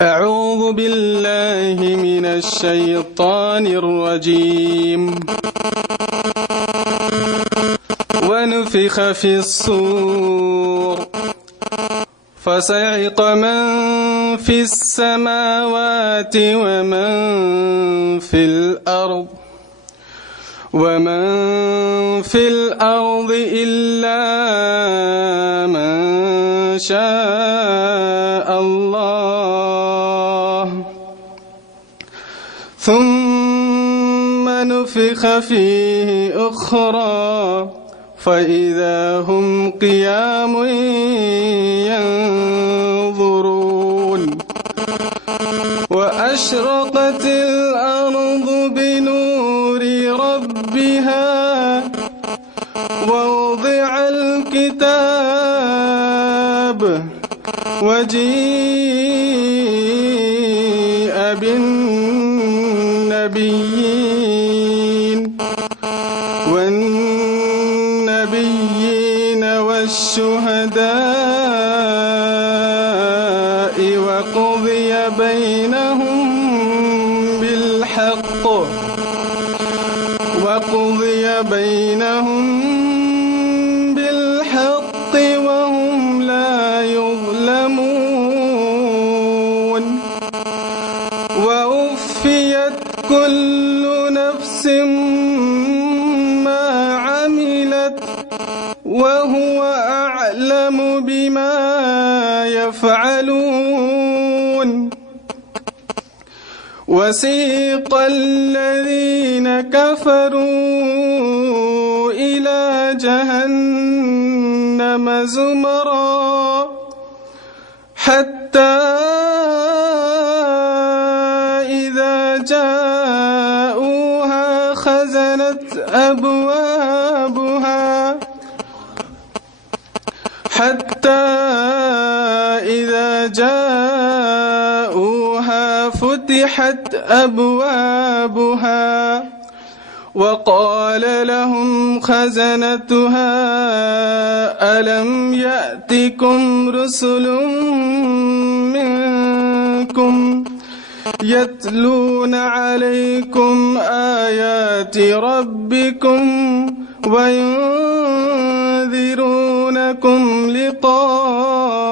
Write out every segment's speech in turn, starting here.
أعوذ بالله من الشيطان الرجيم. ونفخ في الصور فصعق من في السماوات ومن في الأرض إلا من شاء الله ثم نفخ فيه أخرى فإذا هم قيام ينظرون. وأشرقت الأرض بنور ربها ووضع الكتاب وجيء بالنبيين والشهداء وقضي بينهم بالحق وهم لا يظلمون. ووفيت كل نفس ما عملت وهو أعلم بما يفعلون. وسيق الذين كفروا إلى جهنم زمرا حتى إذا جاءوها خزنت فتحت أبوابها وقال لهم خزنتها ألم يأتكم رسل منكم يتلون عليكم آيات ربكم وينذرونكم لقاء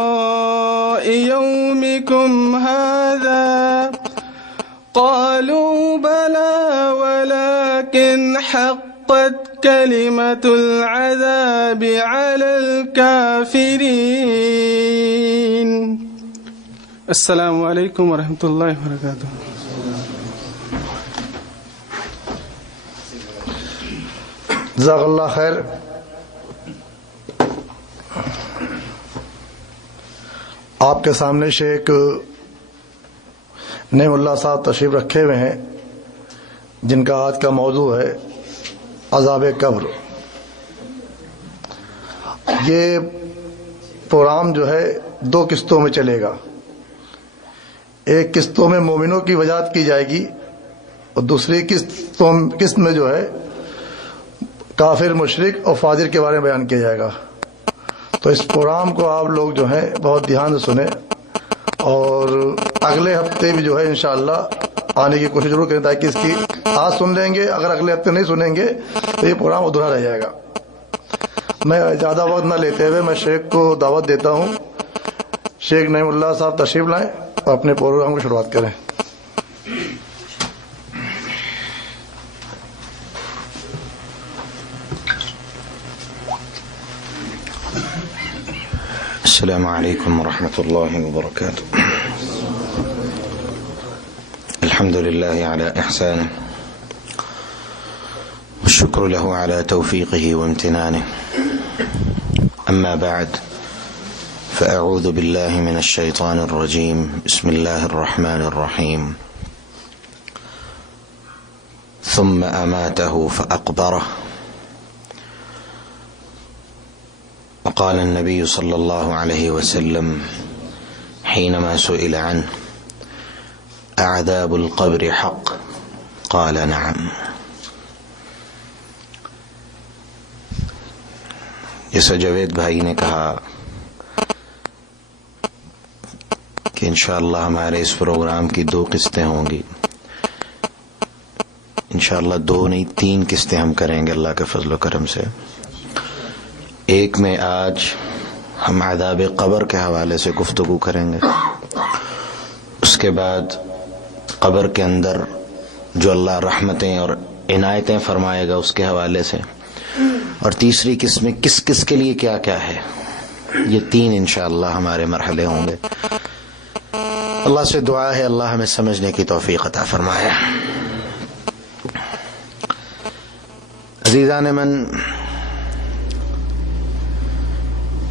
يومكم هذا قالوا بلى ولكن حقت كلمة العذاب على الكافرين. السلام علیکم ورحمۃ اللہ وبرکاتہ. جزاک اللہ خیر. آپ کے سامنے شیخ نعیم اللہ صاحب تشریف رکھے ہوئے ہیں جن کا آج کا موضوع ہے عذاب قبر. یہ پروگرام جو ہے 2 قسطوں میں چلے گا. ایک قسطوں میں مومنوں کی وضاحت کی جائے گی اور دوسری قسط میں جو ہے کافر مشرک اور فاجر کے بارے میں بیان کیا جائے گا. تو اس پروگرام کو آپ لوگ جو ہیں بہت دھیان سے سنیں اور اگلے ہفتے بھی جو ہے انشاءاللہ آنے کی کوشش ضرور کریں تاکہ اس کی آج سن لیں گے. اگر اگلے ہفتے نہیں سنیں گے تو یہ پروگرام ادھورا رہ جائے گا. میں زیادہ وقت نہ لیتے ہوئے میں شیخ کو دعوت دیتا ہوں. شیخ نعیم اللہ صاحب تشریف لائیں اور اپنے پروگرام کی شروعات کریں. السلام عليكم ورحمة الله وبركاته. الحمد لله على إحسانه والشكر له على توفيقه وامتنانه. أما بعد فأعوذ بالله من الشيطان الرجيم. بسم الله الرحمن الرحيم. ثم أماته فأقبره. وقال النبي صلى الله عليه وسلم حينما سئل عنه أعذاب القبر حق؟ قال نعم. جیسا جاوید بھائی نے کہا کہ انشاءاللہ ہمارے اس پروگرام کی 2 قسطیں ہوں گی. انشاءاللہ 2 نہیں 3 قسطیں ہم کریں گے اللہ کے فضل و کرم سے. ایک میں آج ہم عذاب قبر کے حوالے سے گفتگو کریں گے، اس کے بعد قبر کے اندر جو اللہ رحمتیں اور عنایتیں فرمائے گا اس کے حوالے سے، اور تیسری قسم میں کس کس کے لیے کیا کیا ہے. یہ 3 انشاءاللہ ہمارے مرحلے ہوں گے. اللہ سے دعا ہے اللہ ہمیں سمجھنے کی توفیق عطا فرمائے. عزیزان من،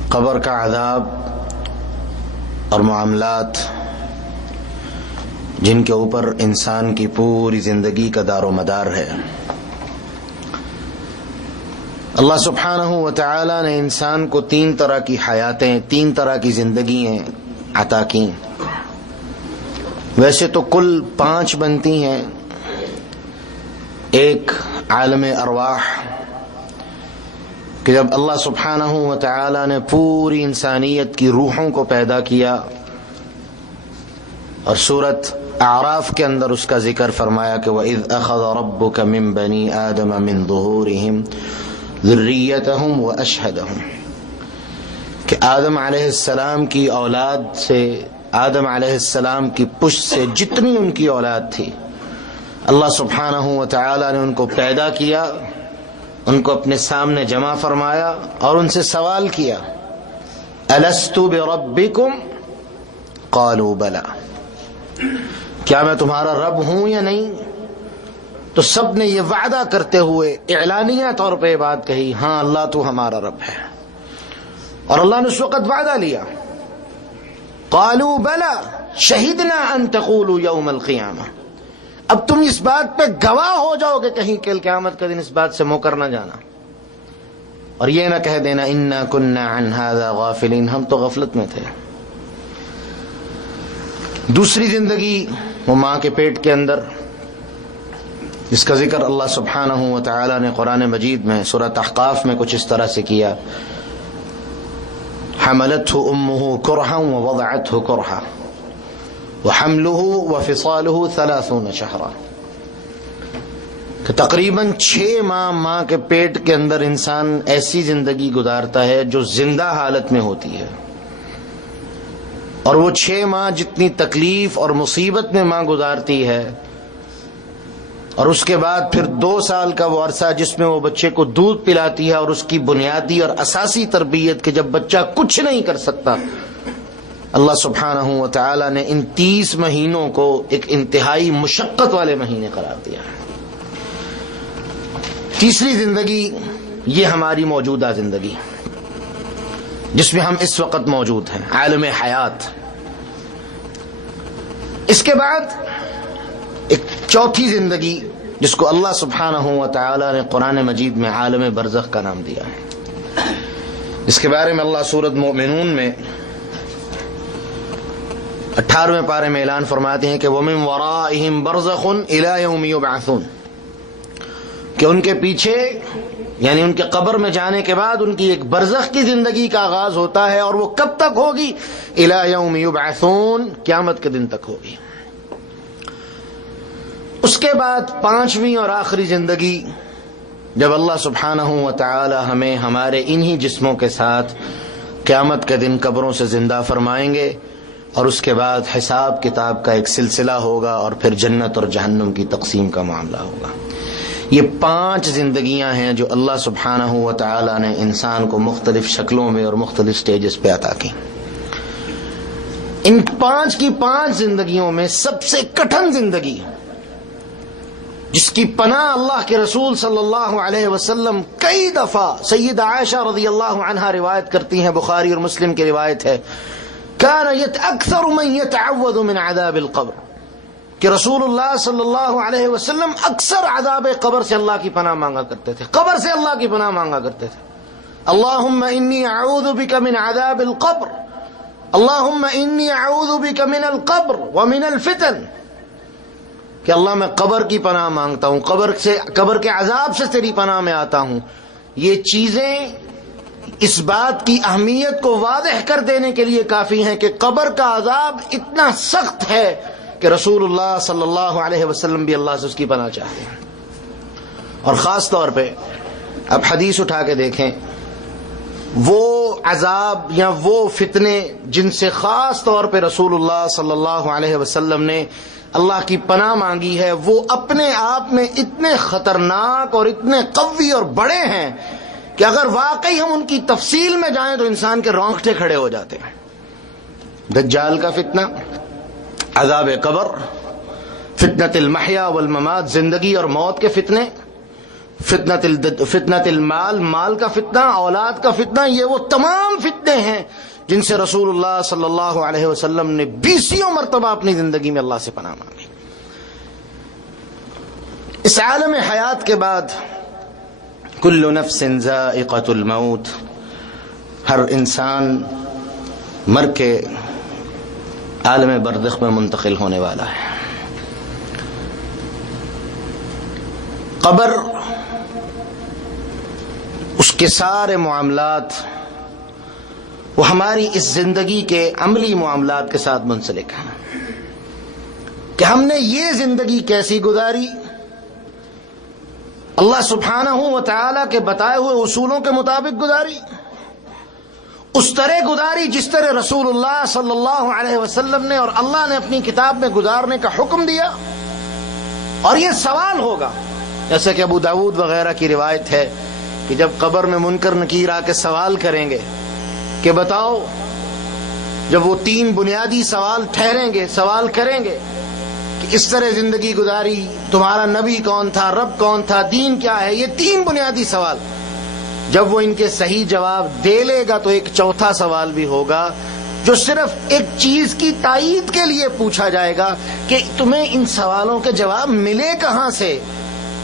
قبر کا عذاب اور معاملات جن کے اوپر انسان کی پوری زندگی کا دار و مدار ہے. اللہ سبحانہ و تعالی نے انسان کو 3 طرح کی حیاتیں، 3 طرح کی زندگیاں عطا کی. ویسے تو کل 5 بنتی ہیں. ایک عالم ارواح کہ جب اللہ سبحانہ و تعالی نے پوری انسانیت کی روحوں کو پیدا کیا اور سورۃ اعراف کے اندر اس کا ذکر فرمایا کہ وَإِذْ أَخَذَ رَبُّكَ مِن بَنِي آدَمَ مِن ظُهُورِهِمْ ذُرِّيَّتَهُمْ وَأَشْهَدَهُمْ کہ آدم علیہ السلام کی اولاد سے، آدم علیہ السلام کی پشت سے جتنی ان کی اولاد تھی، اللہ سبحانہ و تعالی نے ان کو پیدا کیا، ان کو اپنے سامنے جمع فرمایا اور ان سے سوال کیا أَلَسْتُ بِرَبِّكُمْ قَالُوا بَلَى، کیا میں تمہارا رب ہوں یا نہیں؟ تو سب نے یہ وعدہ کرتے ہوئے اعلانیہ طور پہ یہ بات کہی، ہاں اللہ تو ہمارا رب ہے. اور اللہ نے اس وقت وعدہ لیا، قالوا بلا شہدنا ان تقولوا یوم القیامہ، اب تم اس بات پہ گواہ ہو جاؤ کہ کہیں کل قیامت کا دن اس بات سے مکر نہ جانا اور یہ نہ کہہ دینا انا کنا عن هذا غافلین، ہم تو غفلت میں تھے. دوسری زندگی وہ ماں کے پیٹ کے اندر، جس کا ذکر اللہ سبحانہ و تعالی نے قرآن مجید میں سورۃ احقاف میں کچھ اس طرح سے کیا، حملته امه کرہا ووضعته کرہا وحمله وفصاله 30 شہرا، کہ تقریباً 6 ماہ کے پیٹ کے اندر انسان ایسی زندگی گزارتا ہے جو زندہ حالت میں ہوتی ہے، اور وہ 6 ماہ جتنی تکلیف اور مصیبت میں ماں گزارتی ہے، اور اس کے بعد پھر 2 سال کا وہ عرصہ جس میں وہ بچے کو دودھ پلاتی ہے اور اس کی بنیادی اور اساسی تربیت کہ جب بچہ کچھ نہیں کر سکتا، اللہ سبحانہ و تعالی نے ان 30 مہینوں کو ایک انتہائی مشقت والے مہینے قرار دیا ہے. تیسری زندگی یہ ہماری موجودہ زندگی جس میں ہم اس وقت موجود ہیں، عالم حیات. اس کے بعد ایک چوتھی زندگی جس کو اللہ سبحانہ و تعالی نے قرآن مجید میں عالم برزخ کا نام دیا ہے. اس کے بارے میں اللہ سورۃ مومنون میں 18ویں پارے میں اعلان فرماتے ہیں کہ وَمِن وَرَائِهِمْ بَرْزَخٌ إِلَى يَوْمِ يُبْعَثُونَ، کہ ان کے پیچھے یعنی ان کے قبر میں جانے کے بعد ان کی ایک برزخ کی زندگی کا آغاز ہوتا ہے، اور وہ کب تک ہوگی؟ إِلَى يَوْمِ يُبْعَثُونَ، قیامت کے دن تک ہوگی. اس کے بعد 5ویں اور آخری زندگی جب اللہ سبحانہ و تعالی ہمیں ہمارے انہی جسموں کے ساتھ قیامت کے دن قبروں سے زندہ فرمائیں گے، اور اس کے بعد حساب کتاب کا ایک سلسلہ ہوگا، اور پھر جنت اور جہنم کی تقسیم کا معاملہ ہوگا. یہ 5 زندگیاں ہیں جو اللہ سبحانہ و تعالی نے انسان کو مختلف شکلوں میں اور مختلف سٹیجز پہ عطا کی. ان 5 کی 5 زندگیوں میں سب سے کٹھن زندگی جس کی پناہ اللہ کے رسول صلی اللہ علیہ وسلم کئی دفعہ سیدہ عائشہ رضی اللہ عنہا روایت کرتی ہیں، بخاری اور مسلم کی روایت ہے، کان اکثر من یتعوذ من عذاب القبر، کہ رسول اللہ صلی اللہ علیہ وسلم اکثر عذاب قبر سے اللہ کی پناہ مانگا کرتے تھے، قبر سے اللہ کی پناہ مانگا کرتے تھے. اللہم انی اعوذ بک من عذاب القبر، اللہم انی اعوذ بک من القبر ومن الفتن، کہ اللہ میں قبر کی پناہ مانگتا ہوں، قبر کے عذاب سے تیری پناہ میں آتا ہوں. یہ چیزیں اس بات کی اہمیت کو واضح کر دینے کے لیے کافی ہیں کہ قبر کا عذاب اتنا سخت ہے کہ رسول اللہ صلی اللہ علیہ وسلم بھی اللہ سے اس کی پناہ چاہتے ہیں. اور خاص طور پہ اب حدیث اٹھا کے دیکھیں، وہ عذاب یا وہ فتنے جن سے خاص طور پہ رسول اللہ صلی اللہ علیہ وسلم نے اللہ کی پناہ مانگی ہے، وہ اپنے آپ میں اتنے خطرناک اور اتنے قوی اور بڑے ہیں کہ اگر واقعی ہم ان کی تفصیل میں جائیں تو انسان کے رونگٹے کھڑے ہو جاتے ہیں. دجال کا فتنہ، عذاب قبر، فتنۃ المحیا والممات، زندگی اور موت کے فتنے، فتنۃ المال، مال کا فتنہ، اولاد کا فتنہ، یہ وہ تمام فتنے ہیں جن سے رسول اللہ صلی اللہ علیہ وسلم نے 20 مرتبہ اپنی زندگی میں اللہ سے پناہ مانگی. اس عالم حیات کے بعد کل نفس ذائقۃ الموت، ہر انسان مر کے عالم برزخ میں منتقل ہونے والا ہے. قبر، اس کے سارے معاملات وہ ہماری اس زندگی کے عملی معاملات کے ساتھ منسلک ہیں کہ ہم نے یہ زندگی کیسی گزاری، اللہ سبحانہ و تعالی کے بتائے ہوئے اصولوں کے مطابق گزاری، اس طرح گزاری جس طرح رسول اللہ صلی اللہ علیہ وسلم نے اور اللہ نے اپنی کتاب میں گزارنے کا حکم دیا. اور یہ سوال ہوگا، جیسے کہ ابو داؤد وغیرہ کی روایت ہے کہ جب قبر میں منکر نکیر آ کے سوال کریں گے کہ بتاؤ، جب وہ 3 بنیادی سوال ٹھہریں گے، سوال کریں گے کہ اس طرح زندگی گزاری، تمہارا نبی کون تھا، رب کون تھا، دین کیا ہے، یہ 3 بنیادی سوال، جب وہ ان کے صحیح جواب دے لے گا تو ایک چوتھا سوال بھی ہوگا جو صرف ایک چیز کی تائید کے لیے پوچھا جائے گا کہ تمہیں ان سوالوں کے جواب ملے کہاں سے.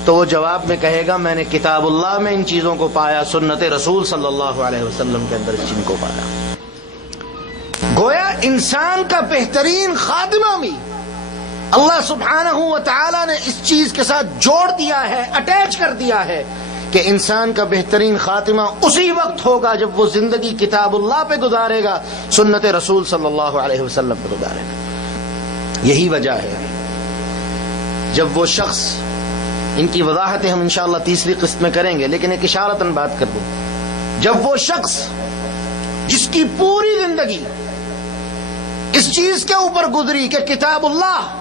تو وہ جواب میں کہے گا میں نے کتاب اللہ میں ان چیزوں کو پایا، سنت رسول صلی اللہ علیہ وسلم کے اندر اس چیز کو پایا. گویا انسان کا بہترین خاتمہ بھی اللہ سبحانہ و تعالی نے اس چیز کے ساتھ جوڑ دیا ہے، اٹیچ کر دیا ہے کہ انسان کا بہترین خاتمہ اسی وقت ہوگا جب وہ زندگی کتاب اللہ پہ گزارے گا، سنت رسول صلی اللہ علیہ وسلم پہ گزارے گا. یہی وجہ ہے جب وہ شخص، ان کی وضاحتیں ہم انشاءاللہ تیسری قسط میں کریں گے، لیکن ایک اشارتاً بات کر دوں، جب وہ شخص جس کی پوری زندگی اس چیز کے اوپر گزری کہ کتاب اللہ،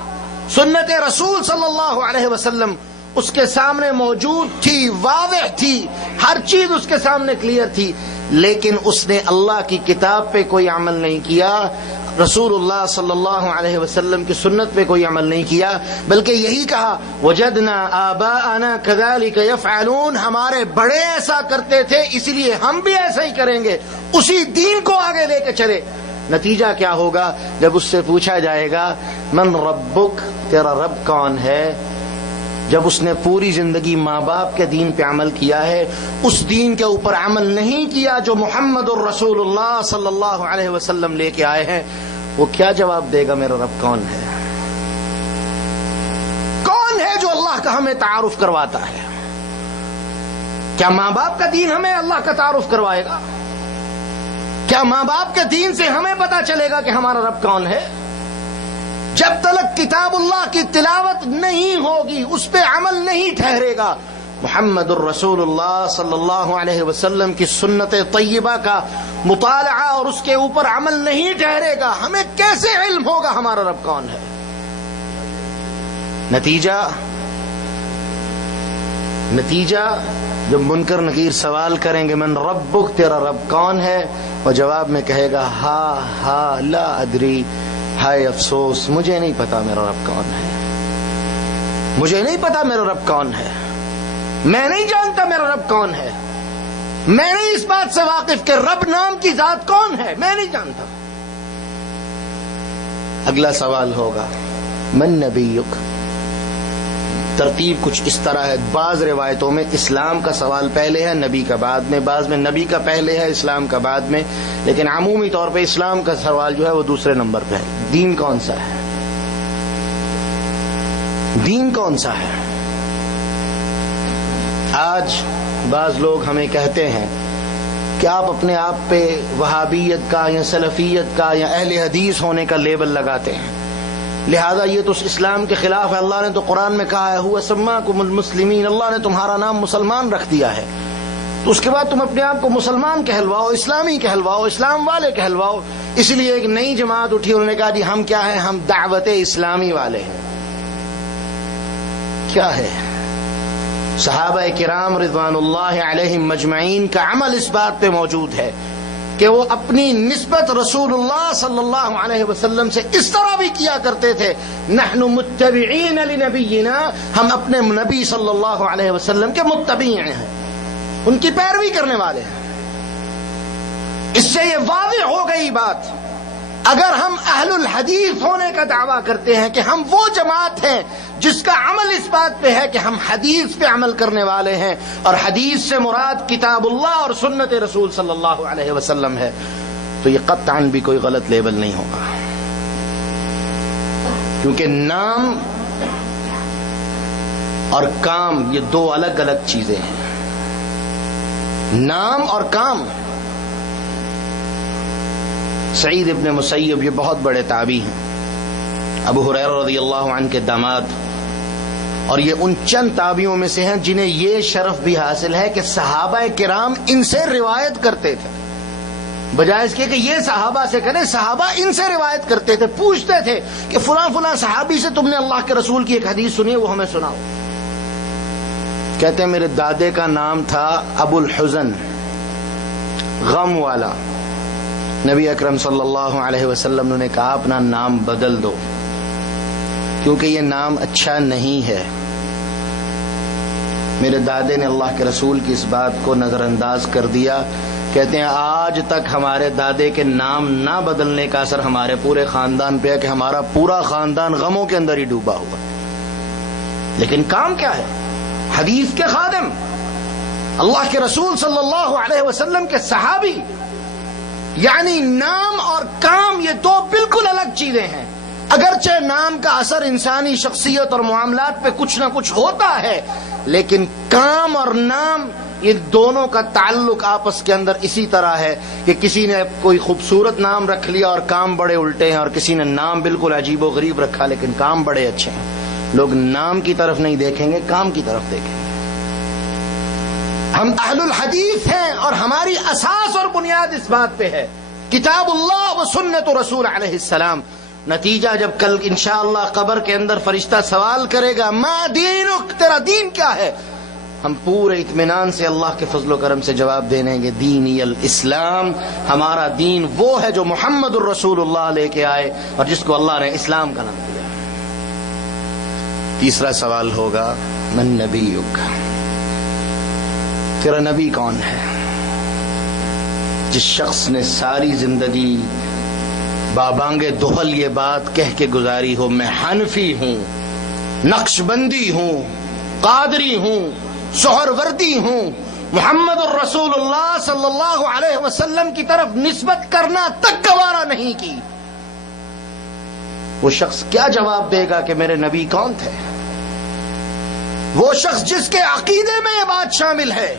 سنت رسول صلی اللہ علیہ وسلم اس کے سامنے موجود تھی، واضح تھی، ہر چیز اس کے سامنے کلیئر تھی، لیکن اس نے اللہ کی کتاب پہ کوئی عمل نہیں کیا، رسول اللہ صلی اللہ علیہ وسلم کی سنت پہ کوئی عمل نہیں کیا، بلکہ یہی کہا وجدنا آباءنا كذلك يفعلون، ہمارے بڑے ایسا کرتے تھے اس لیے ہم بھی ایسا ہی کریں گے، اسی دین کو آگے لے کے چلے. نتیجہ کیا ہوگا جب اس سے پوچھا جائے گا من ربک، تیرا رب کون ہے، جب اس نے پوری زندگی ماں باپ کے دین پہ عمل کیا ہے، اس دین کے اوپر عمل نہیں کیا جو محمد الرسول اللہ صلی اللہ علیہ وسلم لے کے آئے ہیں، وہ کیا جواب دے گا میرا رب کون ہے؟ کون ہے جو اللہ کا ہمیں تعارف کرواتا ہے؟ کیا ماں باپ کا دین ہمیں اللہ کا تعارف کروائے گا؟ کیا ماں باپ کے دین سے ہمیں پتا چلے گا کہ ہمارا رب کون ہے؟ جب تک کتاب اللہ کی تلاوت نہیں ہوگی، اس پہ عمل نہیں ٹھہرے گا، محمد الرسول اللہ صلی اللہ علیہ وسلم کی سنت طیبہ کا مطالعہ اور اس کے اوپر عمل نہیں ٹھہرے گا، ہمیں کیسے علم ہوگا ہمارا رب کون ہے؟ نتیجہ جب منکر نکیر سوال کریں گے من ربک، تیرا رب کون ہے، اور جواب میں کہے گا ہا لا ادری، ہائے افسوس مجھے نہیں پتا میرا رب کون ہے، مجھے نہیں پتا میرا رب کون ہے، میں نہیں جانتا میرا رب کون ہے، میں نہیں اس بات سے واقف کہ رب نام کی ذات کون ہے، میں نہیں جانتا. اگلا سوال ہوگا من نبیک، ترتیب کچھ اس طرح ہے، بعض روایتوں میں اسلام کا سوال پہلے ہے، نبی کا بعد میں، بعض میں نبی کا پہلے ہے، اسلام کا بعد میں، لیکن عمومی طور پہ اسلام کا سوال جو ہے وہ دوسرے نمبر پہ ہے. دین کون سا ہے؟ دین کون سا ہے؟ آج بعض لوگ ہمیں کہتے ہیں کہ آپ اپنے آپ پہ وہابیت کا یا سلفیت کا یا اہل حدیث ہونے کا لیبل لگاتے ہیں. لہذا یہ تو اسلام کے خلاف ہے. اللہ نے تو قرآن میں کہا ہے هو سماکم المسلمین، اللہ نے تمہارا نام مسلمان رکھ دیا ہے. تو اس کے بعد تم اپنے آپ کو مسلمان کہلواؤ، اسلامی کہلواؤ، اسلام والے کہلواؤ. اس لیے ایک نئی جماعت اٹھی، انہوں نے کہا جی ہم کیا ہیں، ہم دعوت اسلامی والے ہیں. کیا ہے؟ صحابہ کرام رضوان اللہ علیہم مجمعین کا عمل اس بات پہ موجود ہے کہ وہ اپنی نسبت رسول اللہ صلی اللہ علیہ وسلم سے اس طرح بھی کیا کرتے تھے، نحن متبعین لنبینا، ہم اپنے نبی صلی اللہ علیہ وسلم کے متبع ہیں، ان کی پیروی کرنے والے ہیں. اس سے یہ واضح ہو گئی بات، اگر ہم اہل الحدیث ہونے کا دعویٰ کرتے ہیں کہ ہم وہ جماعت ہیں جس کا عمل اس بات پہ ہے کہ ہم حدیث پہ عمل کرنے والے ہیں، اور حدیث سے مراد کتاب اللہ اور سنت رسول صلی اللہ علیہ وسلم ہے، تو یہ قطعاً بھی کوئی غلط لیبل نہیں ہوگا. کیونکہ نام اور کام یہ دو الگ الگ چیزیں ہیں. نام اور کام. سعید ابن مسیب یہ بہت بڑے تابعی ہیں، ابو ہریرہ رضی اللہ عنہ کے داماد، اور یہ ان چند تابعیوں میں سے ہیں جنہیں یہ شرف بھی حاصل ہے کہ صحابہ کرام ان سے روایت کرتے تھے، بجائے اس کے کہ یہ صحابہ سے کریں، صحابہ ان سے روایت کرتے تھے، پوچھتے تھے کہ فلاں فلاں صحابی سے تم نے اللہ کے رسول کی ایک حدیث سنی ہے، وہ ہمیں سناؤ. کہتے ہیں میرے دادے کا نام تھا ابو الحزن، غم والا. نبی اکرم صلی اللہ علیہ وسلم نے کہا اپنا نام بدل دو کیونکہ یہ نام اچھا نہیں ہے. میرے دادے نے اللہ کے رسول کی اس بات کو نظر انداز کر دیا. کہتے ہیں آج تک ہمارے دادے کے نام نہ بدلنے کا اثر ہمارے پورے خاندان پہ ہے کہ ہمارا پورا خاندان غموں کے اندر ہی ڈوبا ہوا. لیکن کام کیا ہے؟ حدیث کے خادم، اللہ کے رسول صلی اللہ علیہ وسلم کے صحابی. یعنی نام اور کام یہ دو بالکل الگ چیزیں ہیں. اگرچہ نام کا اثر انسانی شخصیت اور معاملات پہ کچھ نہ کچھ ہوتا ہے، لیکن کام اور نام یہ دونوں کا تعلق آپس کے اندر اسی طرح ہے کہ کسی نے کوئی خوبصورت نام رکھ لیا اور کام بڑے الٹے ہیں، اور کسی نے نام بالکل عجیب و غریب رکھا لیکن کام بڑے اچھے ہیں. لوگ نام کی طرف نہیں دیکھیں گے، کام کی طرف دیکھیں گے. ہم اہل الحدیث ہیں اور ہماری اساس اور بنیاد اس بات پہ ہے کتاب اللہ و سنت رسول علیہ السلام. نتیجہ جب کل انشاءاللہ قبر کے اندر فرشتہ سوال کرے گا ما دینک، تیرا دین کیا ہے، ہم پورے اطمینان سے اللہ کے فضل و کرم سے جواب دے دیں گے دینی الاسلام، ہمارا دین وہ ہے جو محمد الرسول اللہ لے کے آئے اور جس کو اللہ نے اسلام کا نام دیا. تیسرا سوال ہوگا من نبیک، تیرا نبی کون ہے؟ جس شخص نے ساری زندگی بابانگ دہل یہ بات کہہ کے گزاری ہو میں حنفی ہوں، نقش بندی ہوں، قادری ہوں، سہروردی ہوں، محمد الرسول اللہ صلی اللہ علیہ وسلم کی طرف نسبت کرنا تک گوارا نہیں کی، وہ شخص کیا جواب دے گا کہ میرے نبی کون تھے؟ وہ شخص جس کے عقیدے میں یہ بات شامل ہے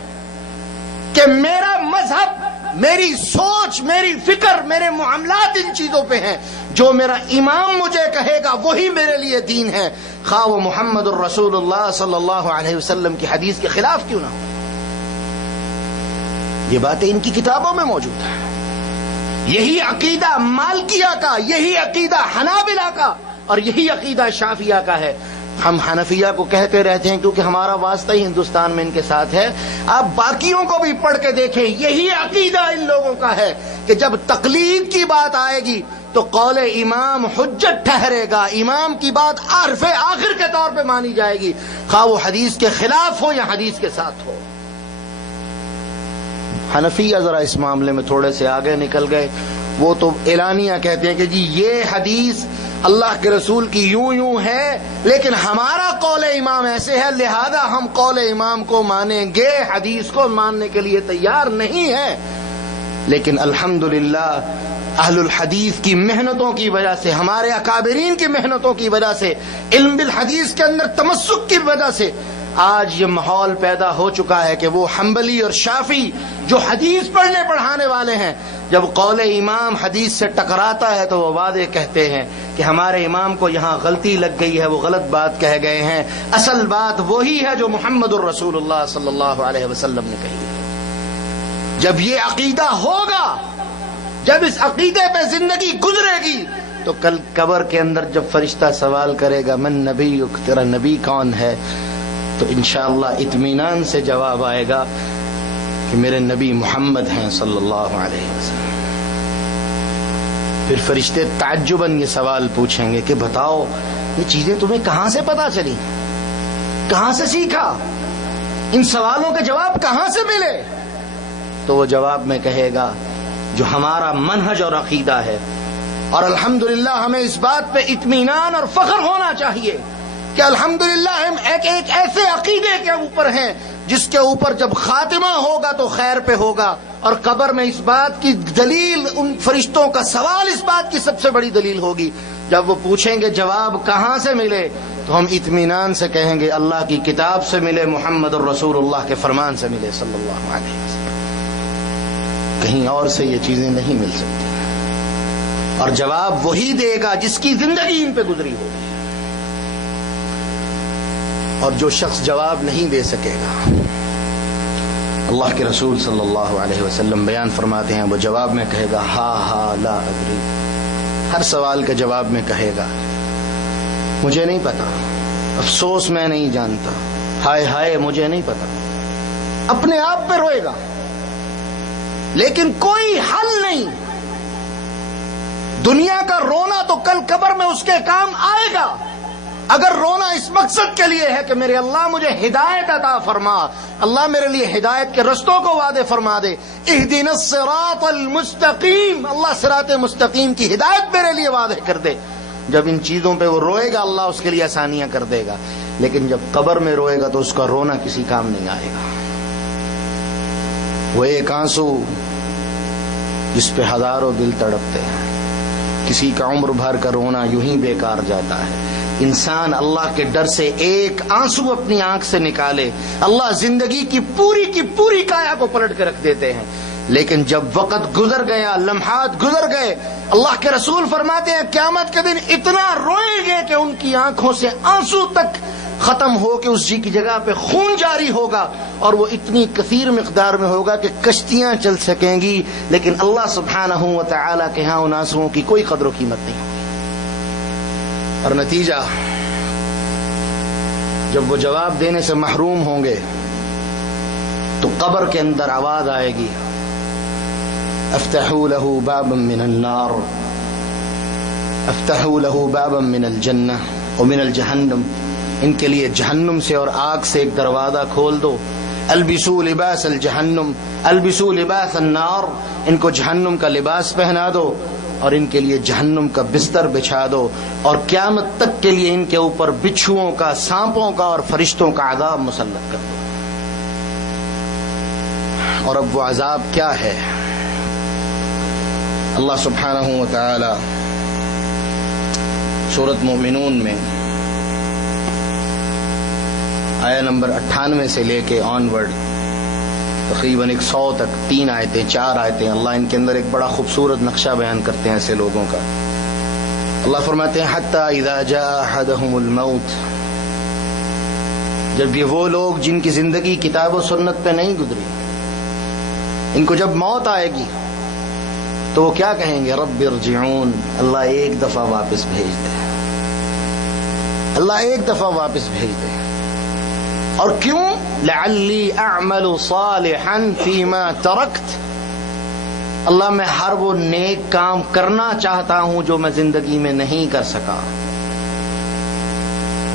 کہ میرا مذہب، میری سوچ، میری فکر، میرے معاملات ان چیزوں پہ ہیں، جو میرا امام مجھے کہے گا وہی میرے لیے دین ہے، خواہ وہ محمد الرسول اللہ صلی اللہ علیہ وسلم کی حدیث کے خلاف کیوں نہ ہو. یہ باتیں ان کی کتابوں میں موجود ہیں. یہی عقیدہ مالکیہ کا، یہی عقیدہ حنابلہ کا اور یہی عقیدہ شافعیہ کا ہے. ہم حنفیہ کو کہتے رہتے ہیں کیونکہ ہمارا واسطہ ہی ہندوستان میں ان کے ساتھ ہے. آپ باقیوں کو بھی پڑھ کے دیکھیں، یہی عقیدہ ان لوگوں کا ہے کہ جب تقلید کی بات آئے گی تو قول امام حجت ٹھہرے گا، امام کی بات عارف آخر کے طور پہ مانی جائے گی، خواہ وہ حدیث کے خلاف ہو یا حدیث کے ساتھ ہو. حنفیہ ذرا اس معاملے میں تھوڑے سے آگے نکل گئے. وہ تو اعلانیہ کہتے ہیں کہ جی یہ حدیث اللہ کے رسول کی یوں یوں ہے، لیکن ہمارا قول امام ایسے ہے لہذا ہم قول امام کو مانیں گے، حدیث کو ماننے کے لیے تیار نہیں ہے. لیکن الحمدللہ اہل الحدیث کی محنتوں کی وجہ سے، ہمارے اکابرین کی محنتوں کی وجہ سے، علم بالحدیث کے اندر تمسک کی وجہ سے آج یہ ماحول پیدا ہو چکا ہے کہ وہ حنبلی اور شافعی جو حدیث پڑھنے پڑھانے والے ہیں، جب قول امام حدیث سے ٹکراتا ہے تو وہ واضح کہتے ہیں کہ ہمارے امام کو یہاں غلطی لگ گئی ہے، وہ غلط بات کہہ گئے ہیں، اصل بات وہی ہے جو محمد الرسول اللہ صلی اللہ علیہ وسلم نے کہی ہے۔ جب یہ عقیدہ ہوگا، جب اس عقیدے پہ زندگی گزرے گی، تو کل قبر کے اندر جب فرشتہ سوال کرے گا من نبیک، تیرا نبی کون ہے، تو انشاءاللہ اطمینان سے جواب آئے گا کہ میرے نبی محمد ہیں صلی اللہ علیہ وسلم۔ پھر فرشتے تعجباً یہ سوال پوچھیں گے کہ بتاؤ یہ چیزیں تمہیں کہاں سے پتا چلی، کہاں سے سیکھا، ان سوالوں کے جواب کہاں سے ملے؟ تو وہ جواب میں کہے گا جو ہمارا منہج اور عقیدہ ہے، اور الحمدللہ ہمیں اس بات پہ اطمینان اور فخر ہونا چاہیے کہ الحمدللہ ہم ایک ایسے عقیدے کے اوپر ہیں جس کے اوپر جب خاتمہ ہوگا تو خیر پہ ہوگا، اور قبر میں اس بات کی دلیل، ان فرشتوں کا سوال اس بات کی سب سے بڑی دلیل ہوگی۔ جب وہ پوچھیں گے جواب کہاں سے ملے، تو ہم اطمینان سے کہیں گے اللہ کی کتاب سے ملے، محمد الرسول اللہ کے فرمان سے ملے صلی اللہ علیہ وسلم، کہیں اور سے یہ چیزیں نہیں مل سکتی۔ اور جواب وہی دے گا جس کی زندگی ان پہ گزری ہوگی، اور جو شخص جواب نہیں دے سکے گا، اللہ کے رسول صلی اللہ علیہ وسلم بیان فرماتے ہیں وہ جواب میں کہے گا ہا ہا لا ادری، ہر سوال کا جواب میں کہے گا مجھے نہیں پتا، افسوس میں نہیں جانتا، ہائے ہائے مجھے نہیں پتا، اپنے آپ پہ روئے گا، لیکن کوئی حل نہیں۔ دنیا کا رونا تو کل قبر میں اس کے کام آئے گا، اگر رونا اس مقصد کے لیے ہے کہ میرے اللہ مجھے ہدایت عطا فرما، اللہ میرے لیے ہدایت کے رستوں کو وعدے فرما دے، اہدنا الصراط المستقیم، اللہ صراط مستقیم کی ہدایت میرے لیے وعدے کر دے۔ جب ان چیزوں پہ وہ روئے گا اللہ اس کے لیے آسانیاں کر دے گا، لیکن جب قبر میں روئے گا تو اس کا رونا کسی کام نہیں آئے گا۔ وہ ایک آنسو جس پہ ہزاروں دل تڑپتے ہیں، کسی کا عمر بھر کا رونا یوں ہی بیکار جاتا ہے۔ انسان اللہ کے ڈر سے ایک آنسو اپنی آنکھ سے نکالے، اللہ زندگی کی پوری کایا کو پلٹ کے رکھ دیتے ہیں، لیکن جب وقت گزر گیا، لمحات گزر گئے، اللہ کے رسول فرماتے ہیں قیامت کے دن اتنا روئیں گے کہ ان کی آنکھوں سے آنسو تک ختم ہو کے اس جی کی جگہ پہ خون جاری ہوگا، اور وہ اتنی کثیر مقدار میں ہوگا کہ کشتیاں چل سکیں گی، لیکن اللہ سبحانہ و تعالیٰ کے ہاں ان آنسوؤں کی کوئی قدر و قیمت نہیں ہوگی۔ اور نتیجہ جب وہ جواب دینے سے محروم ہوں گے تو قبر کے اندر آواز آئے گی افتحوا له بابا من النار افتحوا له بابا من الجنہ ومن الجہنم، ان کے لیے جہنم سے اور آگ سے ایک دروازہ کھول دو، البسوا لباس الجہنم البسوا لباس النار، ان کو جہنم کا لباس پہنا دو اور ان کے لیے جہنم کا بستر بچھا دو، اور قیامت تک کے لیے ان کے اوپر بچھوؤں کا، سانپوں کا اور فرشتوں کا عذاب مسلط کر دو۔ اور اب وہ عذاب کیا ہے؟ اللہ سبحانہ و تعالی سورۃ مومنون میں آیا نمبر 98 سے لے کے آن ورڈ تقریباً 100 تک 3 آیتیں 4 آیتیں اللہ ان کے اندر ایک بڑا خوبصورت نقشہ بیان کرتے ہیں ایسے لوگوں کا۔ اللہ فرماتے ہیں حتی اذا جاء احدهم الموت، جب یہ وہ لوگ جن کی زندگی کتاب و سنت پہ نہیں گزری، ان کو جب موت آئے گی تو وہ کیا کہیں گے؟ رب ارجعون، اللہ ایک دفعہ واپس بھیج دے، اللہ ایک دفعہ واپس بھیج دے۔ اور کیوں؟ لعلی اعمل صالحا فیما ترکت، اللہ میں ہر وہ نیک کام کرنا چاہتا ہوں جو میں زندگی میں نہیں کر سکا۔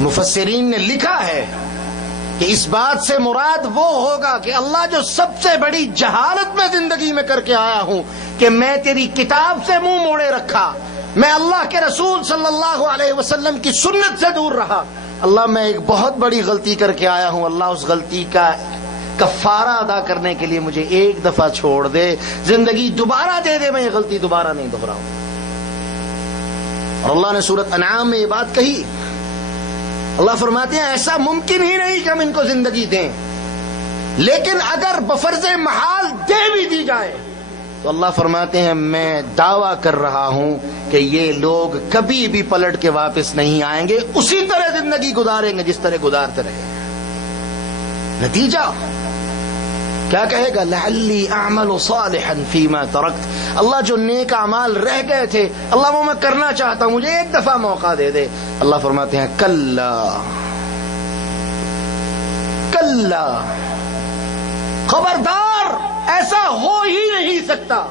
مفسرین نے لکھا ہے کہ اس بات سے مراد وہ ہوگا کہ اللہ جو سب سے بڑی جہالت میں زندگی میں کر کے آیا ہوں کہ میں تیری کتاب سے منہ موڑے رکھا، میں اللہ کے رسول صلی اللہ علیہ وسلم کی سنت سے دور رہا، اللہ میں ایک بہت بڑی غلطی کر کے آیا ہوں، اللہ اس غلطی کا کفارہ ادا کرنے کے لیے مجھے ایک دفعہ چھوڑ دے، زندگی دوبارہ دے دے، میں یہ غلطی دوبارہ نہیں دہراؤں۔ اور اللہ نے سورۃ انعام میں یہ بات کہی اللہ فرماتے ہیں ایسا ممکن ہی نہیں کہ ہم ان کو زندگی دیں، لیکن اگر بفرض محال دے بھی دی جائے تو اللہ فرماتے ہیں میں دعویٰ کر رہا ہوں کہ یہ لوگ کبھی بھی پلٹ کے واپس نہیں آئیں گے، اسی طرح زندگی گزاریں گے جس طرح گزارتے رہے۔ نتیجہ کیا کہے گا؟ لعلی اعمل صالحا فیما ترکت، اللہ جو نیک اعمال رہ گئے تھے اللہ وہ میں کرنا چاہتا ہوں، مجھے ایک دفعہ موقع دے دے۔ اللہ فرماتے ہیں کلا کلا، خبردار ایسا ہو ہی نہیں سکتا۔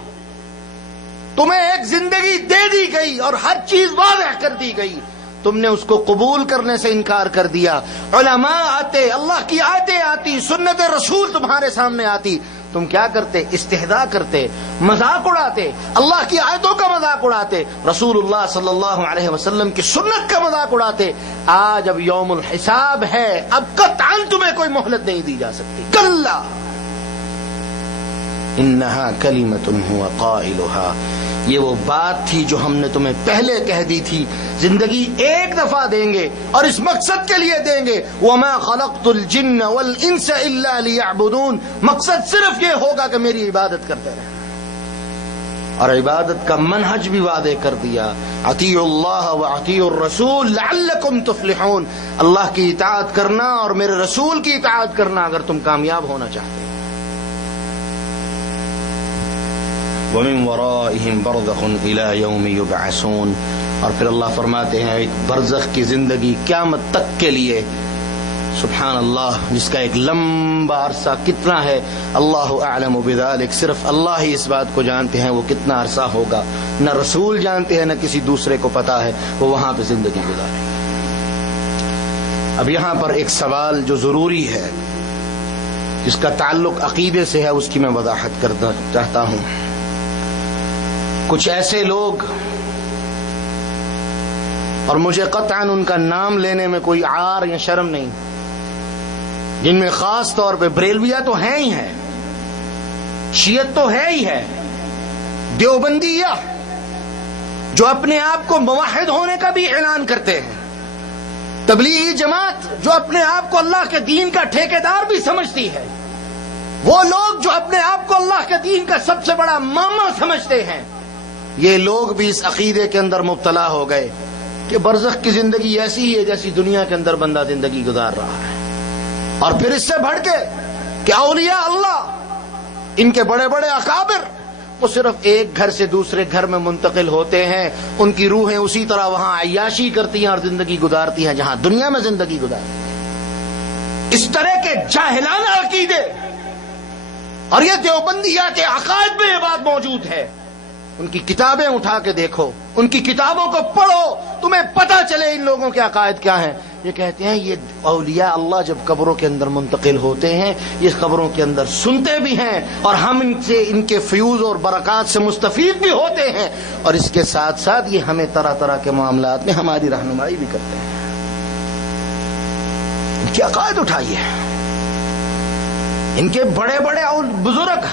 تمہیں ایک زندگی دے دی گئی اور ہر چیز واضح کر دی گئی، تم نے اس کو قبول کرنے سے انکار کر دیا۔ علماء آتے، اللہ کی آیتیں آتی، سنت رسول تمہارے سامنے آتی، تم کیا کرتے؟ استہزاء کرتے، مذاق اڑاتے، اللہ کی آیتوں کا مذاق اڑاتے، رسول اللہ صلی اللہ علیہ وسلم کی سنت کا مذاق اڑاتے۔ آج اب یوم الحساب ہے، اب قطعاً تمہیں کوئی مہلت نہیں دی جا سکتی۔ کلا انہا کلمۃ ھو قائلھا، یہ وہ بات تھی جو ہم نے تمہیں پہلے کہہ دی تھی، زندگی ایک دفعہ دیں گے اور اس مقصد کے لیے دیں گے۔ وما خلقت الجن والانس الا لیعبدون، مقصد صرف یہ ہوگا کہ میری عبادت کرتے رہیں، اور عبادت کا منہج بھی واضح کر دیا، اطیعوا اللہ واطیعوا الرسول لعلکم تفلحون، اللہ کی اطاعت کرنا اور میرے رسول کی اطاعت کرنا اگر تم کامیاب ہونا چاہتے ہیں۔ وَمِن وَرَائِهِمْ بَرْزَخٌ إِلَى يَوْمِ يُبْعَثُونَ، اور پھر اللہ فرماتے ہیں ایک برزخ کی زندگی قیامت تک کے لیے، سبحان اللہ، جس کا ایک لمبا عرصہ کتنا ہے اللہ اعلم بذلک، صرف اللہ ہی اس بات کو جانتے ہیں وہ کتنا عرصہ ہوگا، نہ رسول جانتے ہیں نہ کسی دوسرے کو پتا ہے، وہ وہاں پہ زندگی گزارے۔ اب یہاں پر ایک سوال جو ضروری ہے، جس کا تعلق عقیدے سے ہے، اس کی میں وضاحت کرنا چاہتا ہوں۔ کچھ ایسے لوگ، اور مجھے قطعاً ان کا نام لینے میں کوئی عار یا شرم نہیں، جن میں خاص طور پہ بریلویہ تو ہیں ہی ہیں، شیعت تو ہے ہی ہے، دیوبندیہ جو اپنے آپ کو موحد ہونے کا بھی اعلان کرتے ہیں، تبلیغی جماعت جو اپنے آپ کو اللہ کے دین کا ٹھیکیدار بھی سمجھتی ہے، وہ لوگ جو اپنے آپ کو اللہ کے دین کا سب سے بڑا ماما سمجھتے ہیں، یہ لوگ بھی اس عقیدے کے اندر مبتلا ہو گئے کہ برزخ کی زندگی ایسی ہی ہے جیسی دنیا کے اندر بندہ زندگی گزار رہا ہے، اور پھر اس سے بڑھ کے کہ اولیاء اللہ، ان کے بڑے بڑے اکابر، وہ صرف ایک گھر سے دوسرے گھر میں منتقل ہوتے ہیں، ان کی روحیں اسی طرح وہاں عیاشی کرتی ہیں اور زندگی گزارتی ہیں جہاں دنیا میں زندگی گزارتی ہیں۔ اس طرح کے جاہلانہ عقیدے، اور یہ دیوبندیہ کے عقائد میں یہ بات موجود ہے، ان کی کتابیں اٹھا کے دیکھو، ان کی کتابوں کو پڑھو، تمہیں پتہ چلے ان لوگوں کے عقائد کیا ہیں۔ یہ کہتے ہیں یہ اولیاء اللہ جب قبروں کے اندر منتقل ہوتے ہیں، یہ قبروں کے اندر سنتے بھی ہیں، اور ہم ان سے، ان کے فیوز اور برکات سے مستفید بھی ہوتے ہیں، اور اس کے ساتھ ساتھ یہ ہمیں طرح طرح کے معاملات میں ہماری رہنمائی بھی کرتے ہیں۔ ان کے عقائد اٹھائیے، ان کے بڑے بڑے بزرگ،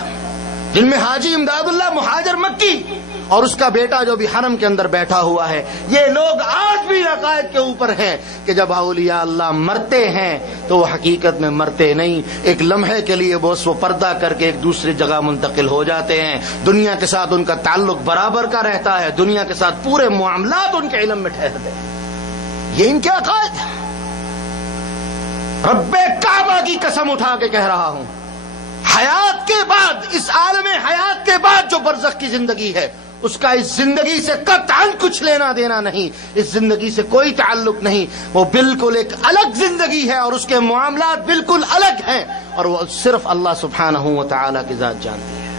جن میں حاجی امداد اللہ مہاجر مکی اور اس کا بیٹا جو بھی حرم کے اندر بیٹھا ہوا ہے، یہ لوگ آج بھی عقائد کے اوپر ہیں کہ جب اولیاء اللہ مرتے ہیں تو وہ حقیقت میں مرتے نہیں، ایک لمحے کے لیے بس وہ پردہ کر کے ایک دوسری جگہ منتقل ہو جاتے ہیں، دنیا کے ساتھ ان کا تعلق برابر کا رہتا ہے، دنیا کے ساتھ پورے معاملات ان کے علم میں ٹھہرتے ہیں۔ یہ ان کے عقائد، رب کعبہ کی قسم اٹھا کے کہہ رہا ہوں، حیات کے بعد، اس عالم حیات کے بعد جو برزخ کی زندگی ہے، اس کا اس زندگی سے قطعاً کچھ لینا دینا نہیں، اس زندگی سے کوئی تعلق نہیں، وہ بالکل ایک الگ زندگی ہے اور اس کے معاملات بالکل الگ ہیں، اور وہ صرف اللہ سبحانہ و تعالیٰ کی ذات جانتی ہے۔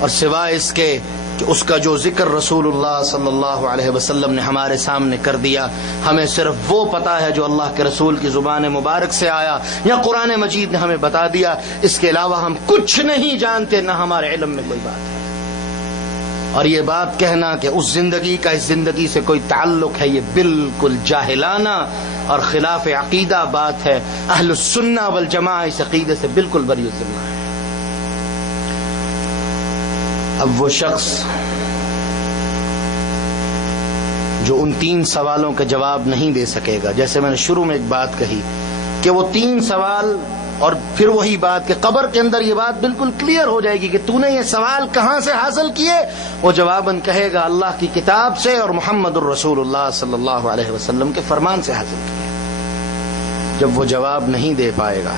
اور سوائے اس کے کہ اس کا جو ذکر رسول اللہ صلی اللہ علیہ وسلم نے ہمارے سامنے کر دیا، ہمیں صرف وہ پتا ہے جو اللہ کے رسول کی زبان مبارک سے آیا یا قرآن مجید نے ہمیں بتا دیا، اس کے علاوہ ہم کچھ نہیں جانتے، نہ ہمارے علم میں کوئی بات ہے۔ اور یہ بات کہنا کہ اس زندگی کا اس زندگی سے کوئی تعلق ہے، یہ بالکل جاہلانہ اور خلاف عقیدہ بات ہے۔ اہل السنہ والجماعہ اس عقیدے سے بالکل بری الذمہ ہے۔ اب وہ شخص جو ان 3 سوالوں کے جواب نہیں دے سکے گا. جیسے میں نے شروع میں ایک بات کہی کہ وہ 3 سوال اور پھر وہی بات کہ قبر کے اندر یہ بات بالکل کلیئر ہو جائے گی کہ تو نے یہ سوال کہاں سے حاصل کیے. وہ جواباً کہے گا اللہ کی کتاب سے اور محمد الرسول اللہ صلی اللہ علیہ وسلم کے فرمان سے حاصل کیے. جب وہ جواب نہیں دے پائے گا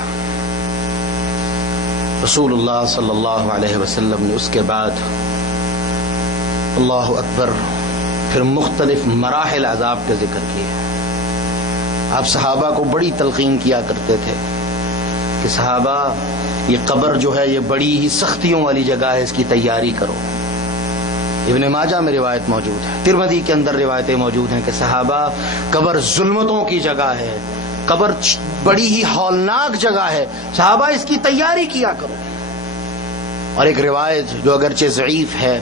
رسول اللہ صلی اللہ علیہ وسلم نے اس کے بعد اللہ اکبر پھر مختلف مراحل عذاب کے ذکر کیے. آپ صحابہ کو بڑی تلقین کیا کرتے تھے کہ صحابہ یہ قبر جو ہے یہ بڑی ہی سختیوں والی جگہ ہے, اس کی تیاری کرو. ابن ماجہ میں روایت موجود ہے, ترمذی کے اندر روایتیں موجود ہیں کہ صحابہ قبر ظلمتوں کی جگہ ہے, قبر بڑی ہی ہولناک جگہ ہے, صحابہ اس کی تیاری کیا کرو. اور ایک روایت جو اگرچہ ضعیف ہے